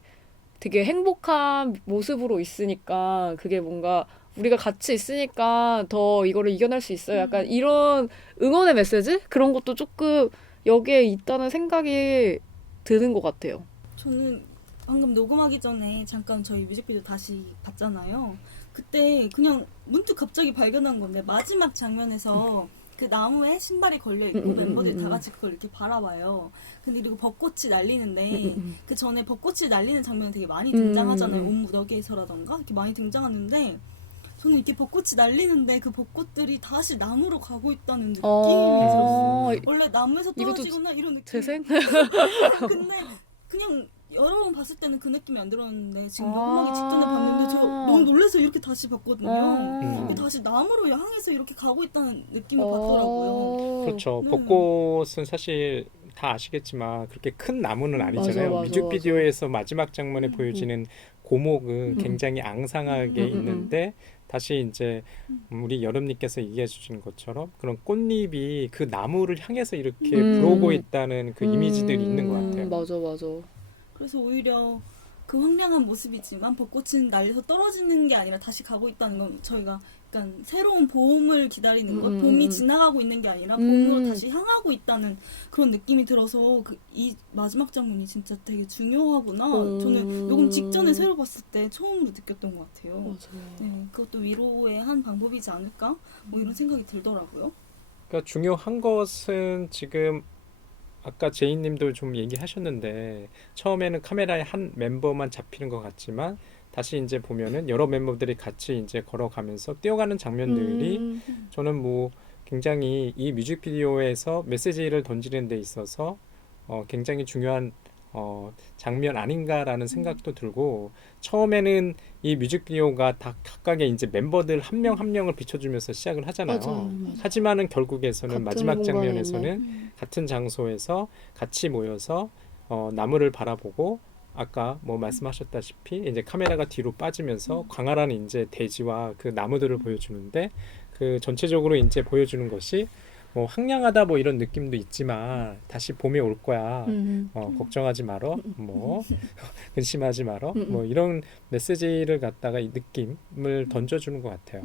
되게 행복한 모습으로 있으니까 그게 뭔가 우리가 같이 있으니까 더 이거를 이겨낼 수 있어요. 약간 이런 응원의 메시지? 그런 것도 조금 여기에 있다는 생각이 드는 것 같아요. 저는 방금 녹음하기 전에 잠깐 저희 뮤직비디오 다시 봤잖아요. 그때 그냥 문득 갑자기 발견한 건데 마지막 장면에서 그 나무에 신발이 걸려있고 멤버들이 다 같이 그걸 이렇게 바라봐요. 근데 그리고 벚꽃이 날리는데 그 전에 벚꽃이 날리는 장면이 되게 많이 등장하잖아요. 온 무더기에서라던가 이렇게 많이 등장하는데 저는 이렇게 벚꽃이 날리는데 그 벚꽃들이 다시 나무로 가고 있다는 느낌이 들었어요. 원래 나무에서 떨어지거나 이런 느낌. 재생? 근데 그냥 여러 번 봤을 때는 그 느낌이 안 들었는데 지금 녹음하기 직전에 봤는데 저 너무 놀라서 이렇게 다시 봤거든요. 다시 나무로 향해서 이렇게 가고 있다는 느낌을 받더라고요. 그렇죠. 벚꽃은 사실 다 아시겠지만 그렇게 큰 나무는 아니잖아요. 맞아, 뮤직비디오에서 마지막 장면에 보여지는 고목은 굉장히 앙상하게 있는데 다시 이제 우리 여름님께서 얘기해 주신 것처럼 그런 꽃잎이 그 나무를 향해서 이렇게 불어오고 있다는 그 이미지들이 있는 것 같아요. 맞아. 그래서 오히려 그 황량한 모습이지만 벚꽃은 날려서 떨어지는 게 아니라 다시 가고 있다는 건 저희가 약간 새로운 봄을 기다리는 것, 봄이 지나가고 있는 게 아니라 봄으로 다시 향하고 있다는 그런 느낌이 들어서 이 마지막 장면이 진짜 되게 중요하구나. 저는 녹음 직전에 새로 봤을 때 처음으로 느꼈던 것 같아요. 맞아요. 네, 그것도 위로의 한 방법이지 않을까? 뭐 이런 생각이 들더라고요. 그러니까 중요한 것은 지금 아까 제이님도 좀 얘기하셨는데 처음에는 카메라에 한 멤버만 잡히는 것 같지만 다시 이제 보면은 여러 멤버들이 같이 이제 걸어가면서 뛰어가는 장면들이 저는 뭐 굉장히 이 뮤직비디오에서 메시지를 던지는 데 있어서 굉장히 중요한 장면 아닌가라는 생각도 들고 처음에는 이 뮤직비디오가 다 각각의 이제 멤버들 한 명 한 명을 비춰주면서 시작을 하잖아요. 맞아요. 하지만은 결국에서는 마지막 공간에 장면에서는 같은 장소에서 같이 모여서 나무를 바라보고 아까 뭐 말씀하셨다시피 이제 카메라가 뒤로 빠지면서 광활한 이제 대지와 그 나무들을 보여주는데 그 전체적으로 이제 보여주는 것이 뭐 황량하다 뭐 이런 느낌도 있지만 다시 봄이 올 거야. 걱정하지 말어. 뭐 근심하지 말어. 뭐 이런 메시지를 갖다가 이 느낌을 던져주는 것 같아요.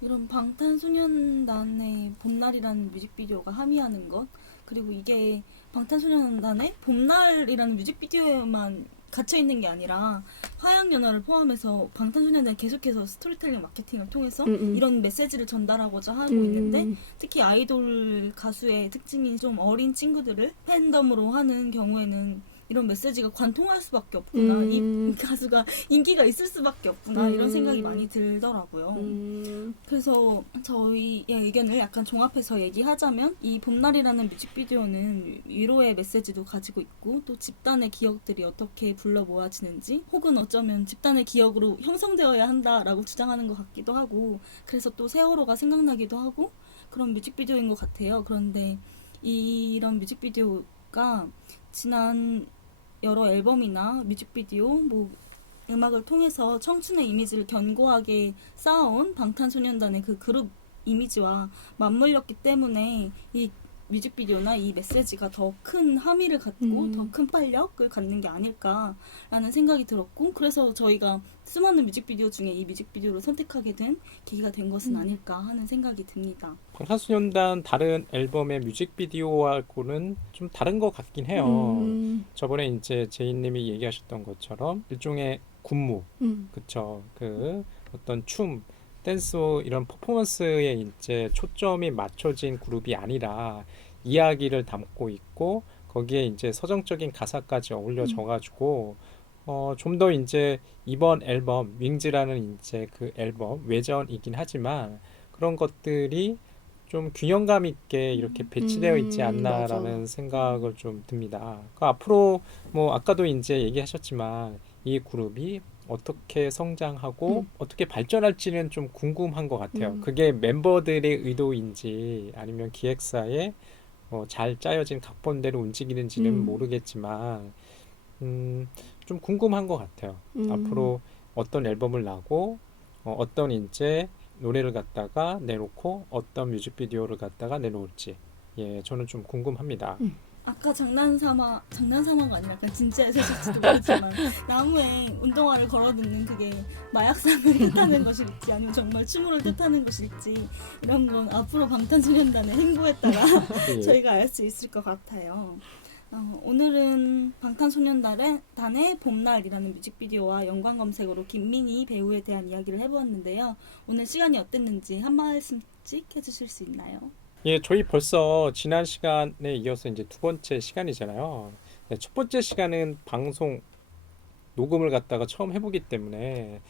이런 방탄소년단의 봄날이라는 뮤직비디오가 함의하는 것 그리고 이게 방탄소년단의 봄날이라는 뮤직비디오에만 갇혀있는 게 아니라 화양연화를 포함해서 방탄소년단이 계속해서 스토리텔링 마케팅을 통해서 이런 메시지를 전달하고자 하고 있는데 특히 아이돌 가수의 특징이 좀 어린 친구들을 팬덤으로 하는 경우에는 이런 메시지가 관통할 수밖에 없구나. 이 가수가 인기가 있을 수밖에 없구나. 이런 생각이 많이 들더라고요. 그래서 저희의 의견을 약간 종합해서 얘기하자면 이 봄날이라는 뮤직비디오는 위로의 메시지도 가지고 있고 또 집단의 기억들이 어떻게 불러 모아지는지 혹은 어쩌면 집단의 기억으로 형성되어야 한다라고 주장하는 것 같기도 하고 그래서 또 세월호가 생각나기도 하고 그런 뮤직비디오인 것 같아요. 그런데 이런 뮤직비디오가 지난 여러 앨범이나 뮤직비디오, 뭐 음악을 통해서 청춘의 이미지를 견고하게 쌓아온 방탄소년단의 그 그룹 이미지와 맞물렸기 때문에 이 뮤직비디오나 이 메시지가 더 큰 함의를 갖고 더 큰 판력을 갖는 게 아닐까라는 생각이 들었고, 그래서 저희가 수많은 뮤직비디오 중에 이 뮤직비디오를 선택하게 된 계기가 된 것은 아닐까 하는 생각이 듭니다. 방탄소년단 다른 앨범의 뮤직비디오하고는 좀 다른 것 같긴 해요. 저번에 이제 제이님이 얘기하셨던 것처럼 일종의 군무, 그쵸? 그 어떤 춤, 댄스 이런 퍼포먼스에 이제 초점이 맞춰진 그룹이 아니라 이야기를 담고 있고 거기에 이제 서정적인 가사까지 어울려져가지고 좀 더 이제 이번 앨범 윙즈라는 이제 그 앨범 외전이긴 하지만 그런 것들이 좀 균형감 있게 이렇게 배치되어 있지 않나라는 맞아. 생각을 좀 듭니다. 그 앞으로 뭐 아까도 이제 얘기하셨지만 이 그룹이 어떻게 성장하고 어떻게 발전할지는 좀 궁금한 것 같아요. 그게 멤버들의 의도인지 아니면 기획사의 잘 짜여진 각본대로 움직이는지는 모르겠지만 좀 궁금한 것 같아요. 앞으로 어떤 앨범을 내고 어떤 이제 노래를 갖다가 내놓고 어떤 뮤직비디오를 갖다가 내놓을지 예, 저는 좀 궁금합니다. 아까 장난삼아가 아니라 약간 진지하게 사실지도 모르지만 나무에 운동화를 걸어두는 그게 마약상을 뜻하는 것일지 아니면 정말 추모를 뜻하는 것일지 이런 건 앞으로 방탄소년단의 행보에 따라 예. 저희가 알 수 있을 것 같아요. 오늘은 방탄소년단의 봄날이라는 뮤직비디오와 연관 검색어로 김민희 배우에 대한 이야기를 해보았는데요. 오늘 시간이 어땠는지 한 말씀씩 해주실 수 있나요? 예, 저희 벌써 지난 시간에 이어서 이제 두 번째 시간이잖아요. 네, 첫 번째 시간은 방송 녹음을 갖다가 처음 해보기 때문에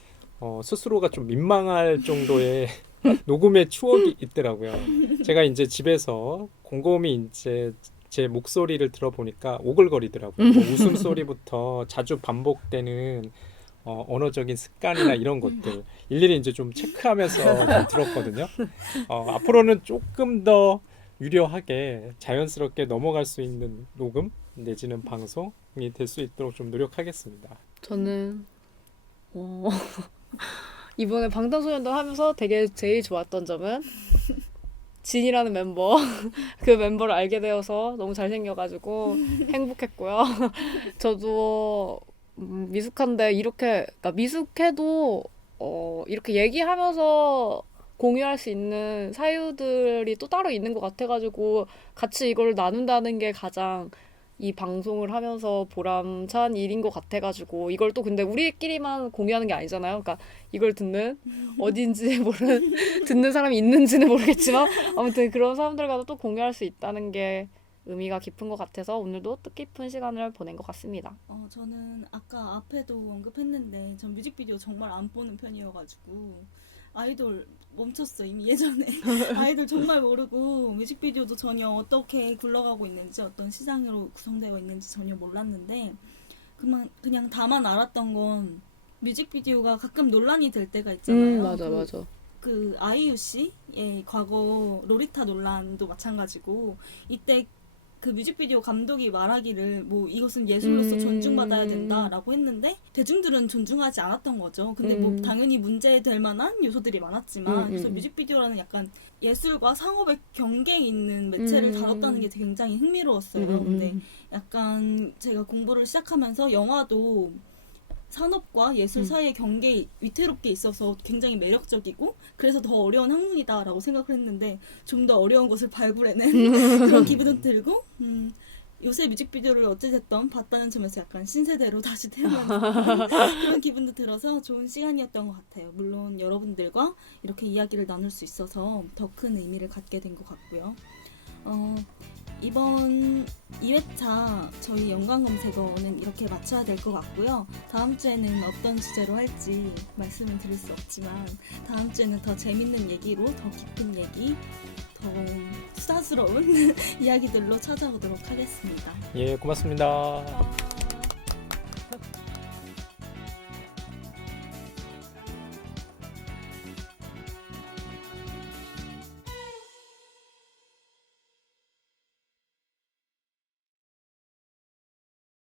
스스로가 좀 민망할 정도의 녹음의 추억이 있더라고요. 제가 이제 집에서 곰곰이 이제 제 목소리를 들어보니까 오글거리더라고요. 뭐 웃음소리부터 자주 반복되는 언어적인 습관이나 이런 것들 일일이 이제 좀 체크하면서 좀 들었거든요. 앞으로는 조금 더 유려하게 자연스럽게 넘어갈 수 있는 녹음 내지는 방송이 될 수 있도록 좀 노력하겠습니다. 저는 이번에 방탄소년단 하면서 되게 제일 좋았던 점은 진이라는 멤버 그 멤버를 알게 되어서 너무 잘생겨가지고 행복했고요. 저도 미숙한데 이렇게 그러니까 미숙해도 이렇게 얘기하면서 공유할 수 있는 사유들이 또 따로 있는 것 같아가지고 같이 이걸 나눈다는 게 가장 이 방송을 하면서 보람찬 일인 것 같아가지고 이걸 또 근데 우리끼리만 공유하는 게 아니잖아요. 그러니까 이걸 듣는 어딘지 모르는 듣는 사람이 있는지는 모르겠지만 아무튼 그런 사람들과도 또 공유할 수 있다는 게 의미가 깊은 것 같아서 오늘도 뜻깊은 시간을 보낸 것 같습니다. 저는 아까 앞에도 언급했는데 전 뮤직비디오 정말 안 보는 편이어가지고 아이돌 멈췄어 이미 예전에 아이돌 정말 모르고 뮤직비디오도 전혀 어떻게 굴러가고 있는지 어떤 시장으로 구성되어 있는지 전혀 몰랐는데 그냥 다만 알았던 건 뮤직비디오가 가끔 논란이 될 때가 있잖아요. 맞아. 그 아이유 씨의 과거 로리타 논란도 마찬가지고 이때 그 뮤직비디오 감독이 말하기를 뭐 이것은 예술로서 존중받아야 된다라고 했는데 대중들은 존중하지 않았던 거죠. 근데 뭐 당연히 문제될 만한 요소들이 많았지만 그래서 뮤직비디오라는 약간 예술과 상업의 경계에 있는 매체를 다뤘다는 게 굉장히 흥미로웠어요. 근데 약간 제가 공부를 시작하면서 영화도 산업과 예술 사이의 경계에 위태롭게 있어서 굉장히 매력적이고 그래서 더 어려운 학문이다라고 생각을 했는데 좀 더 어려운 것을 발굴해낸 그런 기분도 들고 요새 뮤직비디오를 어찌됐든 봤다는 점에서 약간 신세대로 다시 태어난 그런 기분도 들어서 좋은 시간이었던 것 같아요. 물론 여러분들과 이렇게 이야기를 나눌 수 있어서 더 큰 의미를 갖게 된 것 같고요. 이번 2회차 저희 연관 검색어는 이렇게 맞춰야 될 것 같고요. 다음 주에는 어떤 주제로 할지 말씀은 드릴 수 없지만 다음 주에는 더 재밌는 얘기로 더 깊은 얘기, 더 수다스러운 이야기들로 찾아오도록 하겠습니다. 예, 고맙습니다.